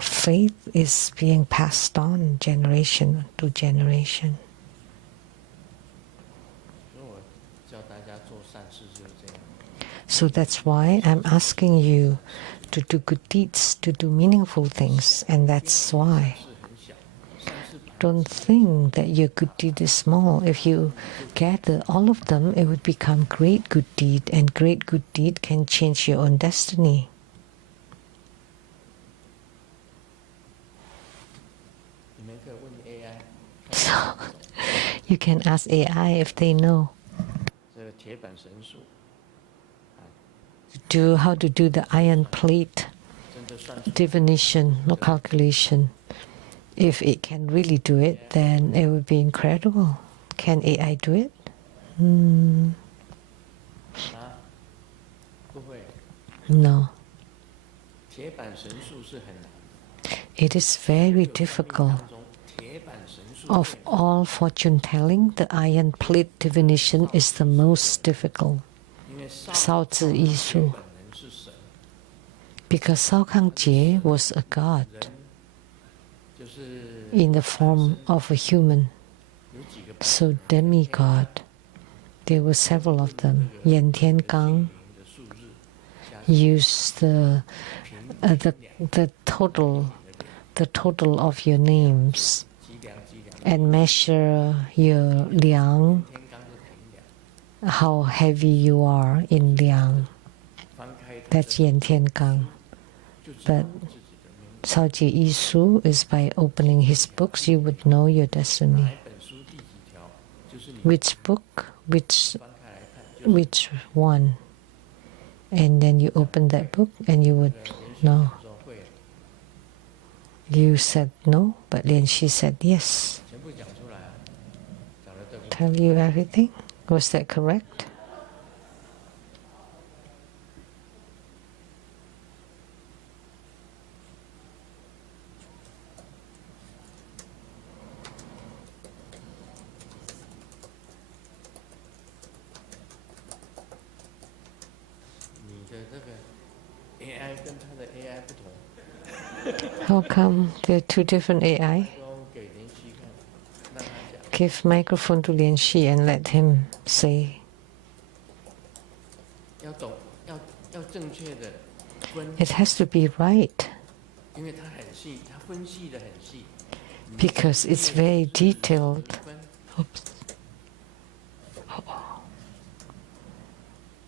faith is being passed on generation to generation. 所以我教大家做善事就是这样。 So that's why I'm asking you to do good deeds, to do meaningful things, and that's why. 是很小，善事本 Don't think that your good deed is small. If you gather all of them, it would become great good deed, and great good deed can change your own destiny. 你们可以问 AI， So you can ask AI if they know 这个铁板神术， how to do the iron plate 真的算出 divination or calculation. If it can really do it, then it would be incredible. Can AI do it? 啊，不会 No. 铁板神术是很难的。 It is very difficult. 当中铁板神术 Of all fortune telling, the iron plate divination is the most difficult. 因为少子艺术。本人是神， Because Sao Kang Jie was a god 就是 in the form of a human. 有几个 So demigod, there were several of them. Yan Tian Gang 的数日，加 used the total of your names 几两几两， and measure your liang, 天罡是平两， how heavy you are in liang. 翻开它 That's Yan Tian Gang. 就知道 But 自己的命。 Sao Jie Yisu is by opening his books you would know your 哪 destiny. 一本书第几条，就是你 Which book, which 翻开来看，就是 which one, and then you open that book and you would 连续 know. 说会， You said no, but then she said yes. 全部讲出来啊，讲的对不对？ Tell you everything. Was that correct? 你的这个 AI 跟他的 AI 不同， How come there are two different AI? 都给连续看，让他讲。 Give microphone to Lian Xi and let him say. 要懂，要正确的分， It has to be right 因为它很细，它分析的很细。 because it's very detailed. 分 Oops.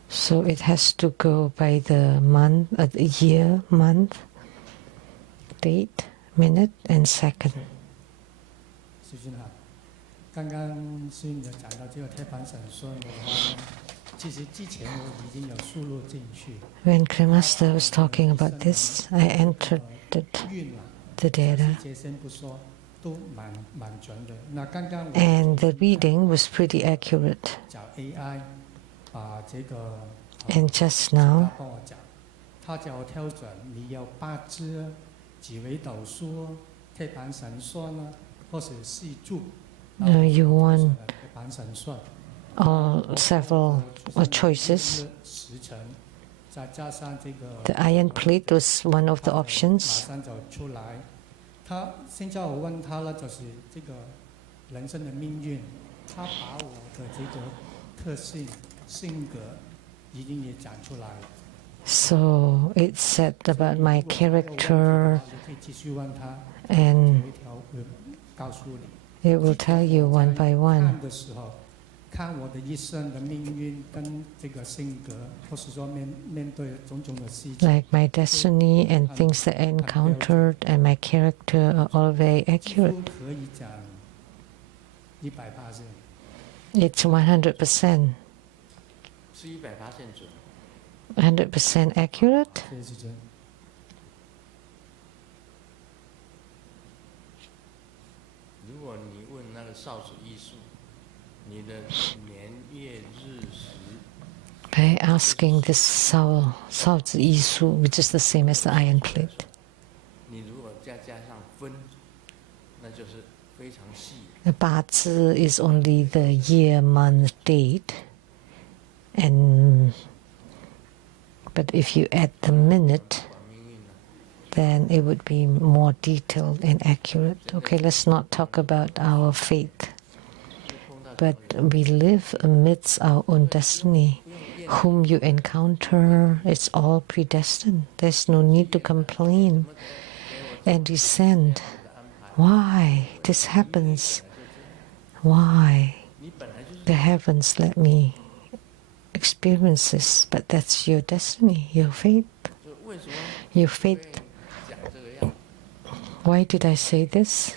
So it has to go by the month, the year, month, date, minute, and second. 师君好，刚刚师兄有讲到这个贴盘闪烁的话呢，其实之前我已经有输入进去。 When Kremaster was talking about this, I entered it, 运啊， the data, 细节先不说，都蛮准的。那刚刚我 and the reading was pretty accurate. 找 AI 把这个 And just 他 now, 帮我讲，他叫我调整，你有八字、几维斗数、贴盘闪烁呢，或是细柱。 you want 贴盘闪烁。 several choices. 时辰，再加上这个 The iron plate was one of the 马 options. 上就出来。他现在我问他了，就是这个人生的命运，他把我的这个特性、性格已经也讲出来了。 So it said about my character, 你可以继续问他， and 有一条会告诉你。 it will tell you one by one. 看的时候，看我的一生的命运跟这个性格，或是说面对种种的事情。 Like my destiny and things that I encountered and my character are all very 几乎 accurate. 可以讲180%。 It's 100%. 是100%准。 100% accurate? 谢谢师尊。如果你问那个少子艺术，你的年月日时， By asking this Sao Zi Yisu, which is the same as the iron plate. 你如果再加上分，那就是非常细。 The Bazi is only the year, month, date, and but if you add the minute, 管命运呢， then it would be more detailed and accurate. Okay, let's not talk about our fate, 就碰到 but we live amidst our own destiny. Whom you encounter, it's all predestined. There's no need to complain and resent. Why this happens? Why 你本来就是 the heavens let me experience this? But that's your destiny, your fate. 就为什么 Your 会 fate. 讲这个样？ Why did I say this?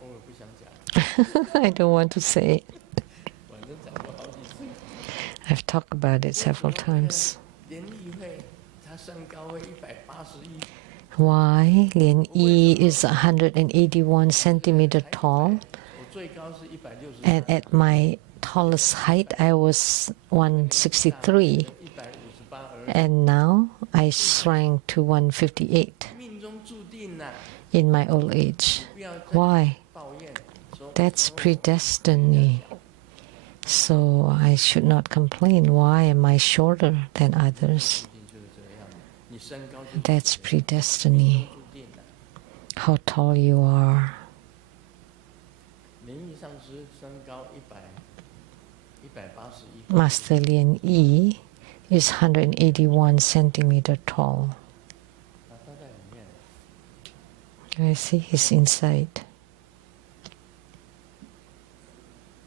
我也不想讲， I don't want to say it. 反正讲过好几次。 I've talked about it several times. 联谊会，他身高会181。 Why Lian Yi is 181 centimeter tall, 我最高是160。 and at my tallest height, I was 163, 158而已。 and now I shrank to 158 命中注定呐， in my old age. 不要再 Why? 抱怨说 That's predestiny. So I should not complain. Why am I shorter than others? 注定就是这样，你身高就 That's predestiny. 注定了。 How tall you are. 名义上师身高181。 Master Lien Yi is 181 centimeter tall. 那他在里面， I see he's inside.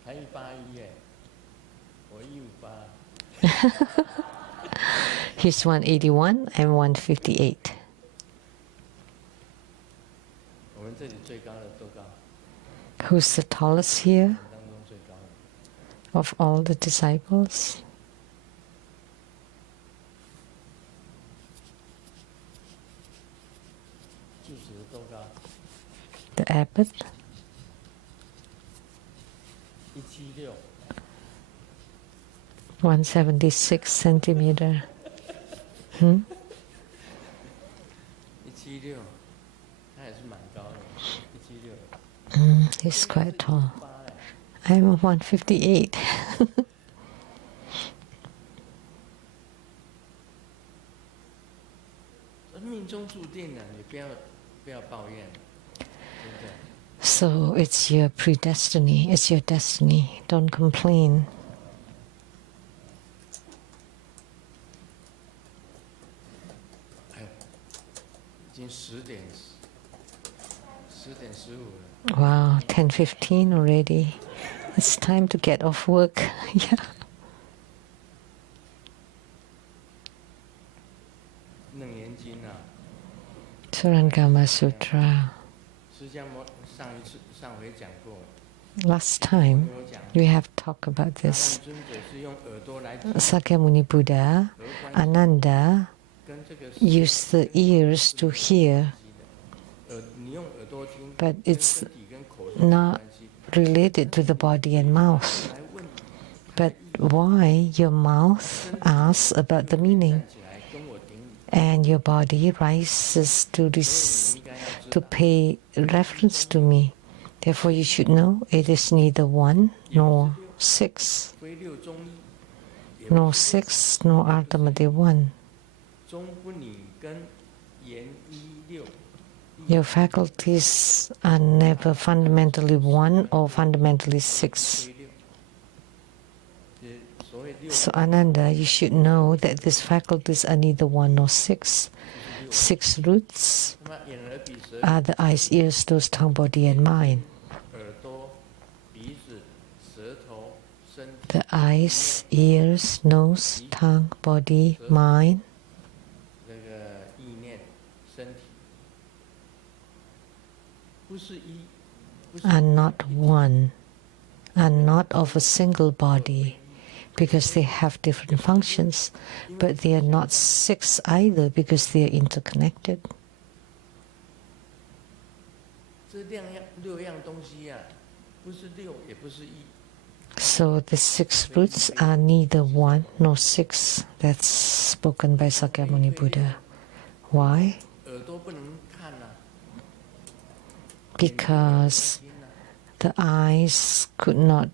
还181耶，我158。 He's 181, I'm 158. 我们这里最高的多高？ Who's the tallest here 当中最高的， of all the disciples? 住持的多高？ The abbot? 176。 176 centimeter. 176，他也是蛮高的，176。 He's quite tall. I'm 158. 命中注定了，你不要抱怨，真的。 So it's your predestiny, it's your destiny. Don't complain. 哎，已经10点15了。 Wow, 10:15 already. It's time to get off work. Yeah. 楞严经啊， Surangama Sutra. 释迦牟上回讲过， Last time 跟我讲， we have talked about 他 this. 们尊者是用耳朵来听， Sakyamuni Buddha, 何关 Ananda 跟这个 used the ears to hear, 你用耳朵听， but 跟 it's 身体跟口是没 not 关系。 related to the body and mouth. 来问， But why your mouth asks about the meaning 站起来跟我顶礼， and your body rises to 你 this 应该要知 to 道， pay reference to me. Therefore you should know it is neither 1 nor 6, 非六中一，也 nor 不是 6 nor ultimately 1. 中不拧跟言一六。 Your faculties are never fundamentally 1 or fundamentally 6. 非六，所谓六 So Ananda, you should know that these faculties are neither 1 nor 6. 6 roots 那么眼耳鼻舌 are the eyes, ears, nose, tongue, body, and mind. 耳朵、鼻子、舌头、身体， The eyes, ears, nose, tongue, body, mind 这个意念、身体，不是一，不是 are not one, are not of a single body, because they have different functions, but they are not 6 either because they are interconnected. 这六样东西呀、不是六，也不是一， So the 6 roots are neither 1 nor 6. That's spoken by Sakyamuni Buddha. Why? 耳朵不能看呐、 Because 听呐、 the eyes could not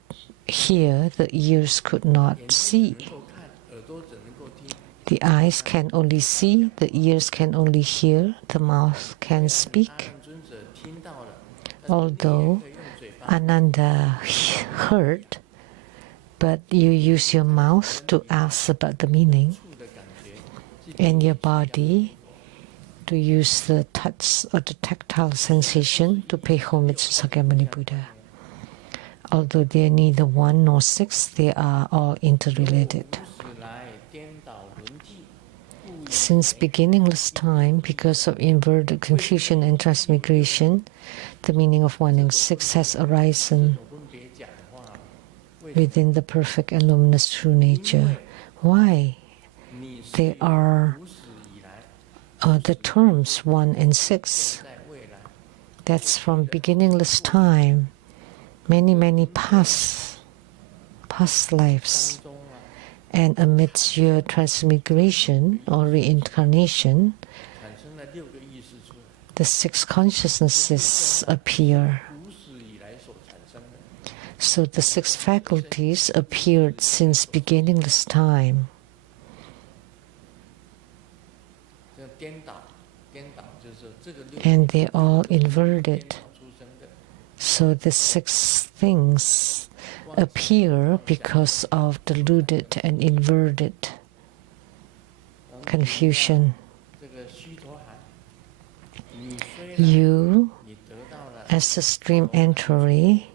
hear, the ears could not 眼睛 see. 只能够看，耳朵只能够听。 The eyes can only see, the ears can only hear, the mouth can 阿 speak. 难尊者听到了，但是 Although 你也可以用嘴巴 Ananda heard, but you use your mouth to ask about the meaning, 触的感觉， and your body to use the touch or the tactile sensation to pay homage to Sakyamuni Buddha. Although they are neither 1 nor 6, they are all interrelated. 如此来颠倒轮替，故以 Since beginningless time, because of inverted confusion and transmigration, the meaning of 1 and 6 has arisen 分别讲话，为 within the perfect and luminous true nature. Why? 你是 They are 无始以来， the terms 1 and 6. 在未来， That's from beginningless time, many past past lives. 当中啊， And amidst your transmigration or reincarnation, 产生了6个意识出来， the 6 consciousnesses appear. 无始以来所产生的。 So the 6 faculties appeared since beginningless time. 这样颠倒就是这个6 And they're all inverted. 颠倒出生的。 So the 6 things appear because of deluded and inverted confusion. 这个须陀含，你虽然 You, 你得到了 as a stream entry,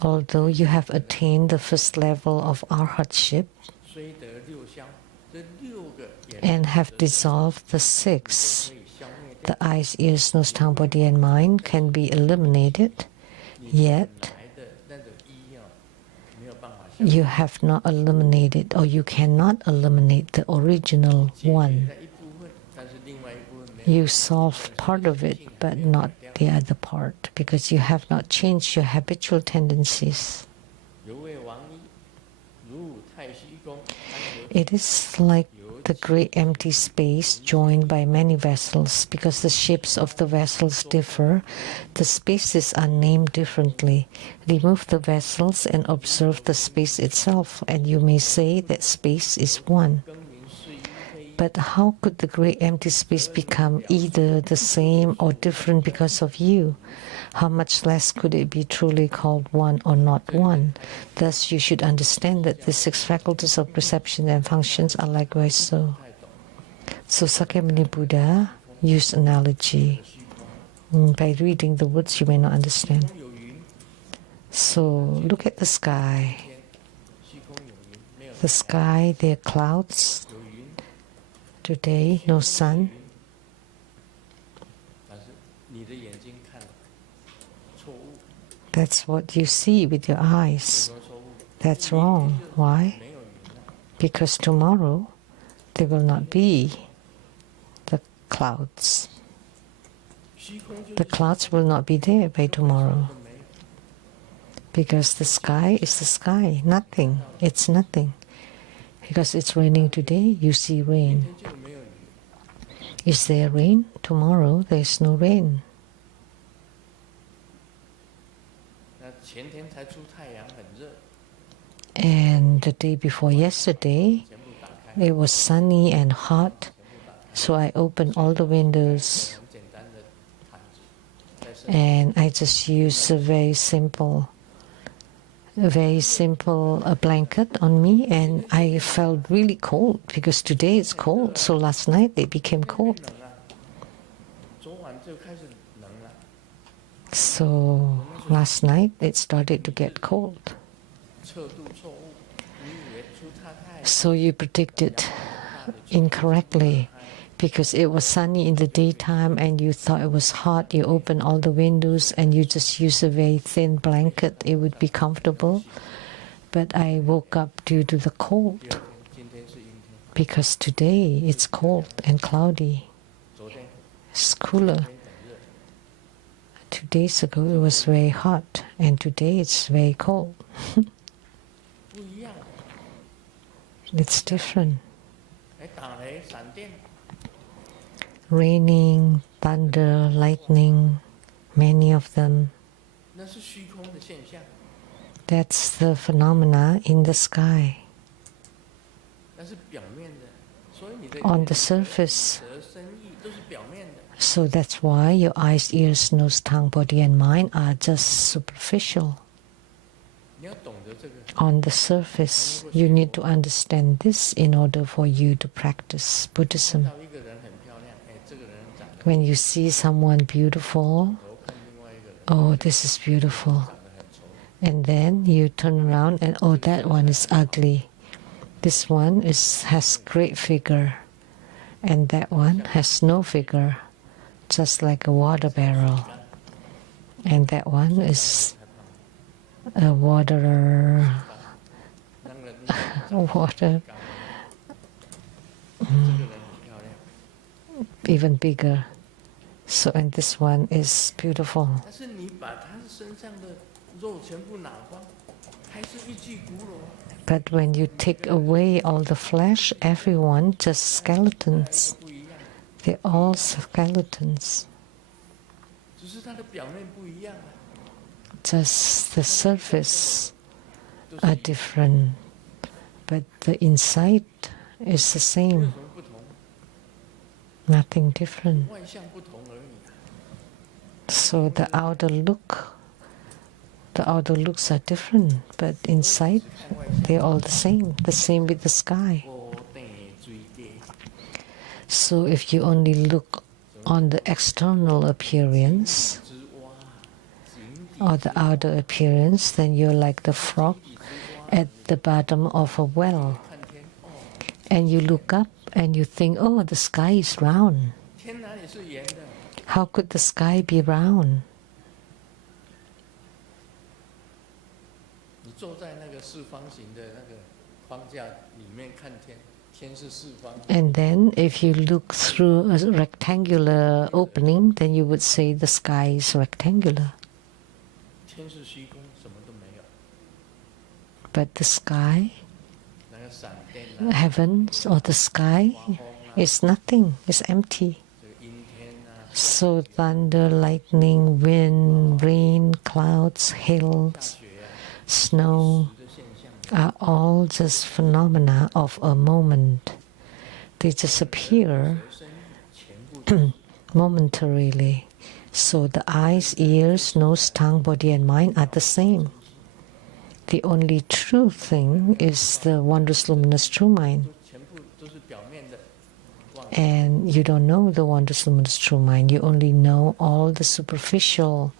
although you have attained the first level of arhatship 虽得6消，这6个也 and have dissolved the 6, 可以消灭掉。 the eyes, ears, nose, tongue, body, and mind can be eliminated, 你 yet 本来的那种一啊，没有办法消灭。 you have not eliminated or you cannot eliminate the original 解决 one. 了一部分，但是另外一部分没有。 You solve part of it, but not the other part, because you have not changed your habitual tendencies. 犹为王一，如太虚空，安和 It is like the great empty space joined by many vessels. Because the shapes of the vessels differ, the spaces are named differently. Remove the vessels and observe the space itself, and you may say that space is one. 更名是一非一。 But how could the great empty space become either the same or different because of you? How much less could it be truly called one or not one? Thus, you should understand that the 6 faculties of perception and functions are likewise so. So Sakyamuni Buddha used analogy. By reading the words, you may not understand. 有云， So look at the sky. 虚空有云，没有 The sky, there are clouds. 有云， Today, no sun. 但是你的眼睛看了错误， That's what you see with your 为 eyes. 什么错误？ That's wrong. Why? 没有云了， Because tomorrow there will not be the clouds. 虚空就 The 是 clouds will not be there by 什 tomorrow. 么都没有。 Because the sky is the sky. Nothing. It's nothing. Because it's raining today, you see 明 rain. 天就没有雨， Is there rain? Tomorrow there is no rain. 那前天才出太阳，很热， And the day before yesterday, 全部打开， it was sunny and hot. 全部打开， So I opened all the windows 很简单的毯子，在身 and I just used a very simple blanket on me, and I felt really cold because today it's cold. So last night it became cold. 冷啊，昨晚就开始冷了， So last night it started to get cold. 测度错误，你以为出太阳， So you predicted 大的 incorrectly because it was sunny in the daytime and you thought it was hot. You opened all the windows and you just used a very thin blanket. It would be comfortable. But I woke up due to the 第 cold 二天，今天是阴天， because today it's cold and cloudy. 昨天 It's cooler. 天很热， 2 days ago it was very hot and today it's very cold. 不一样。 It's different. 哎，打雷、闪电， Raining, thunder, lightning, many of them. 那是虚空的现象， That's the phenomena in the sky. 那是表面的，所以你的 On the 眼 surface. 舌、身意都是表面的。 So that's why your eyes, ears, nose, tongue, body, and mind are just superficial. 你要懂得这个， On the surface, you need to understand this in order for you to practice 看 Buddhism. 到一个人很漂亮，哎，这个人长得 When you see someone beautiful, 头，看另外一个人 oh, this is beautiful. 长得很丑， And then you turn around and, oh, that one is ugly. This one has great figure. And that one has no figure, just like a water barrel. And that one is a water, 让人长得 water 高，这个人很漂亮， even bigger. So, and this one is beautiful. 但是你把他身上的肉全部拿光，还是一具骨肉。 But when you take away all the flesh, everyone just skeletons. 不一样， They're all skeletons. 只是它的表面不一样啊， Just the surface 都是 are 一样 different, but the inside is the 没有 same. 什么不同， Nothing different. 外相不同而已啊。 So the outer looks are different, but inside 看外 they're all the same. The same with the sky. 相，地水地， So if you only look on the external appearance 之蛙，井底 or the outer appearance, then you're like the frog 之蛙， at the bottom of a well. 看天， And you look up and you think, oh, the sky is round. 天哪里是圆的？ How could the sky be round? 你坐在那个四方形的那个框架里面看天，天是四方。 And then if you look through a rectangular opening, then you would say the sky is rectangular. 天是虚空，什么都没有。 But the sky, 那个闪电啊， heavens or the sky 刮风啊， is nothing, is empty. 这个阴天啊， So thunder, lightning, wind, rain, clouds, 大 hills, 雪啊， snow 时的现象， are all just phenomena of a moment. They just appear 蛇身全部都是 momentarily. So the eyes, ears, nose, tongue, body, and mind are the same. The only true thing is the wondrous, luminous, true mind. 全部都是表面的，妄 And you don't know the wondrous, luminous, true mind. You only know all the superficial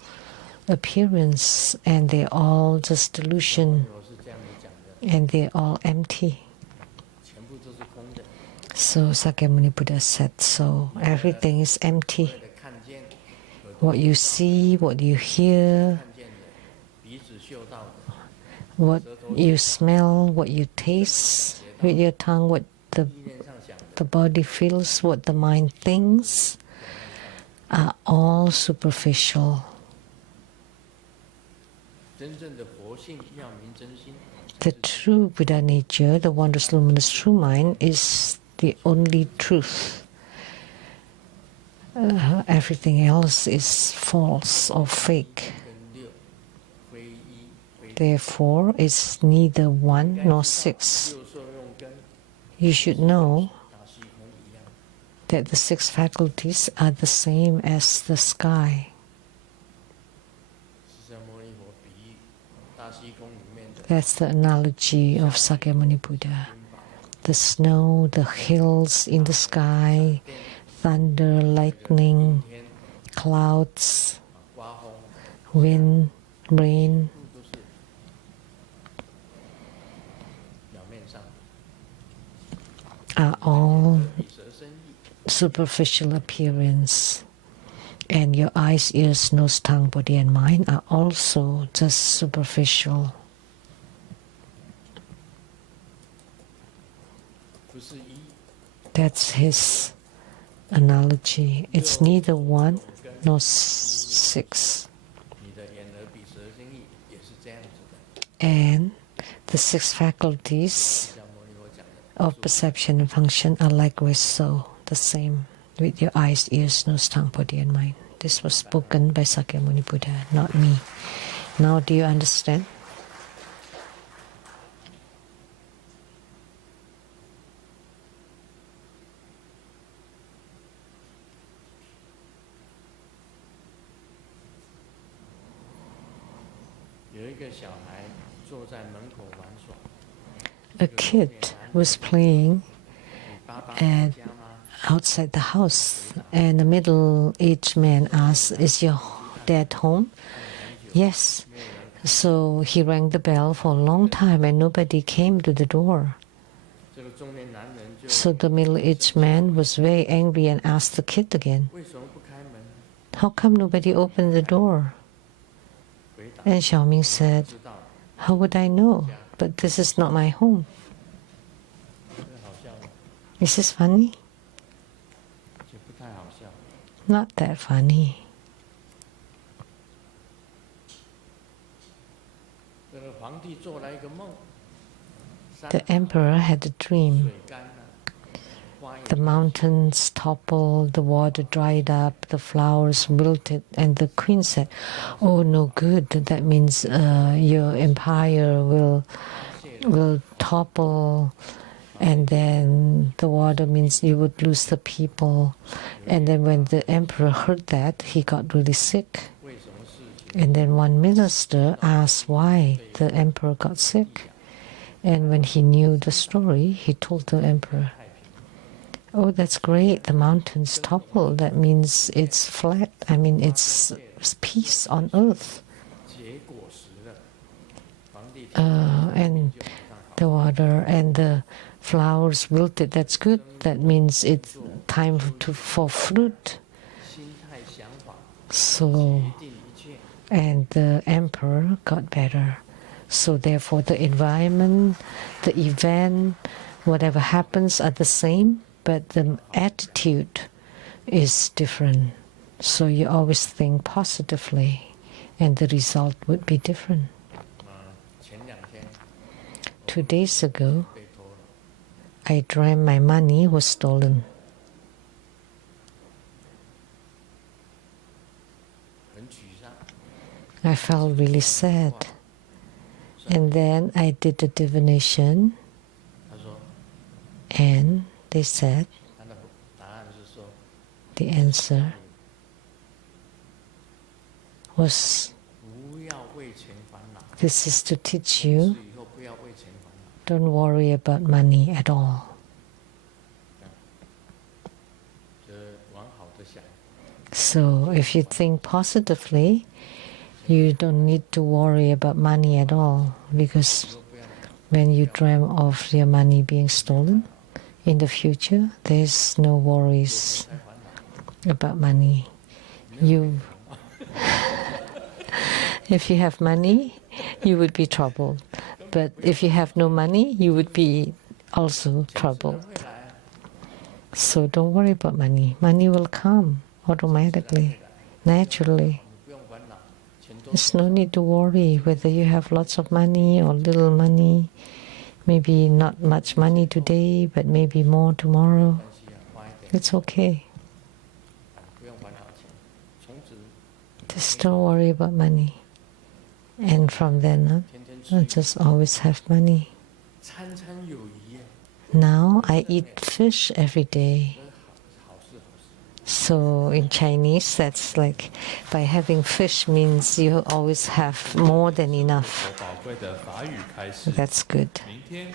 appearance, and they're all just delusion, 我是这样子讲的， and they're all empty. 全部都是空的。 So Sakyamuni Buddha said, so everything is 所 empty. 谓的看见，耳朵 What you see, what you hear, 看见的，鼻子嗅到的， what you smell, what you taste with your tongue, what the 意念上想的， the body feels, what the mind thinks, are all superficial. 真正的佛性妙明真心， The true Buddha nature, the wondrous, luminous, true mind, is the only truth. Everything else is false or fake. 跟六非一非 Therefore, it's neither one nor six. 六受用根 You should know 大虚空一样， that the six faculties are the same as the sky. 释迦牟尼佛比喻大虚空里面的 That's the analogy of Sakyamuni Buddha. 云宝， The snow, the hills in the sky, thunder, lightning, 天 clouds, 刮风， wind, rain, 都是表面上 are all 比蛇生意， superficial appearance. And your eyes, ears, nose, tongue, body, and mind are also just superficial. 不是一 That's his analogy. It's neither one nor six. 你的眼耳鼻舌身意也是这样子的。 And the six faculties 释迦牟尼佛讲的， of perception and function are likewise so, the same with your eyes, ears, nose, tongue, body, and mind. This was spoken by Sakyamuni Buddha, not me. Now do you understand? 有一个小孩坐在门口玩耍， A kid was playing 你爸爸 and 在家吗？ outside the house, and a middle-aged man asked, "Is your dad home?" Yes. So he rang the bell for a long time and nobody came to the door. 这个中年男人就 So the middle-aged man was very angry and asked the kid again, 为什么不开门？ "How come nobody opened the door?" 回答 And Xiaoming said, 知道， "How would I know? But this is not my home." 这个好笑吗？ Is this funny? 也不太好笑。 Not that funny. 这个皇帝帝做了一个梦， The emperor had a dream. 水干了，花也 The mountains toppled, the water dried up, the flowers wilted, and the queen said, "Oh, no good. That means your empire will topple, and then the water means you would lose the people." And then when the emperor heard that, he got really sick. 为什么事情 And then one minister asked why the emperor got sick. And when he knew the story, he told the emperor, 太平？ "Oh, that's great. The mountains topple. That means it's flat. I mean, it's peace on earth. 结果实了，皇帝 And the water and the flowers wilted. That's good. That means it's time for fruit." 心态想法 So, 决定一切。 and the emperor got better. So therefore, the environment, the event, whatever happens are the same, but the attitude is different. So you always think positively, and the result would be different. 前2天 2 days ago, 被偷了， I dreamt my money was stolen. 很沮丧。 I felt really sad. And then I did the divination, 他说， and they said 他的答案是说， the answer was, 不要为钱烦恼， this is to teach 从 you, 此以后不要为钱烦恼。 don't worry about money at all. 就是往好的想， So if you think positively, you don't need to worry about money at all, because 以后不要 when you dream of your money being stolen, in the future, there's no worries 才烦恼。 about money. You, if you have money, you would be troubled. But if you have no money, you would be also 钱自然 troubled. 会来啊， So don't worry about money. Money will come automatically, naturally. 你不用烦恼，钱多 There's no need to worry whether you have lots of money or little money. Maybe not much money today, but maybe more tomorrow. 关系啊，花一点， It's okay. 不用烦恼钱，从此 Just don't worry about money. And from then on, 天天 I 吃， just always have money. 餐餐有余耶， Now I eat fish every day. 这好事好事。 So in Chinese, that's like by having fish means you always have more than enough. 宝贵的法语开始。 That's good. 明天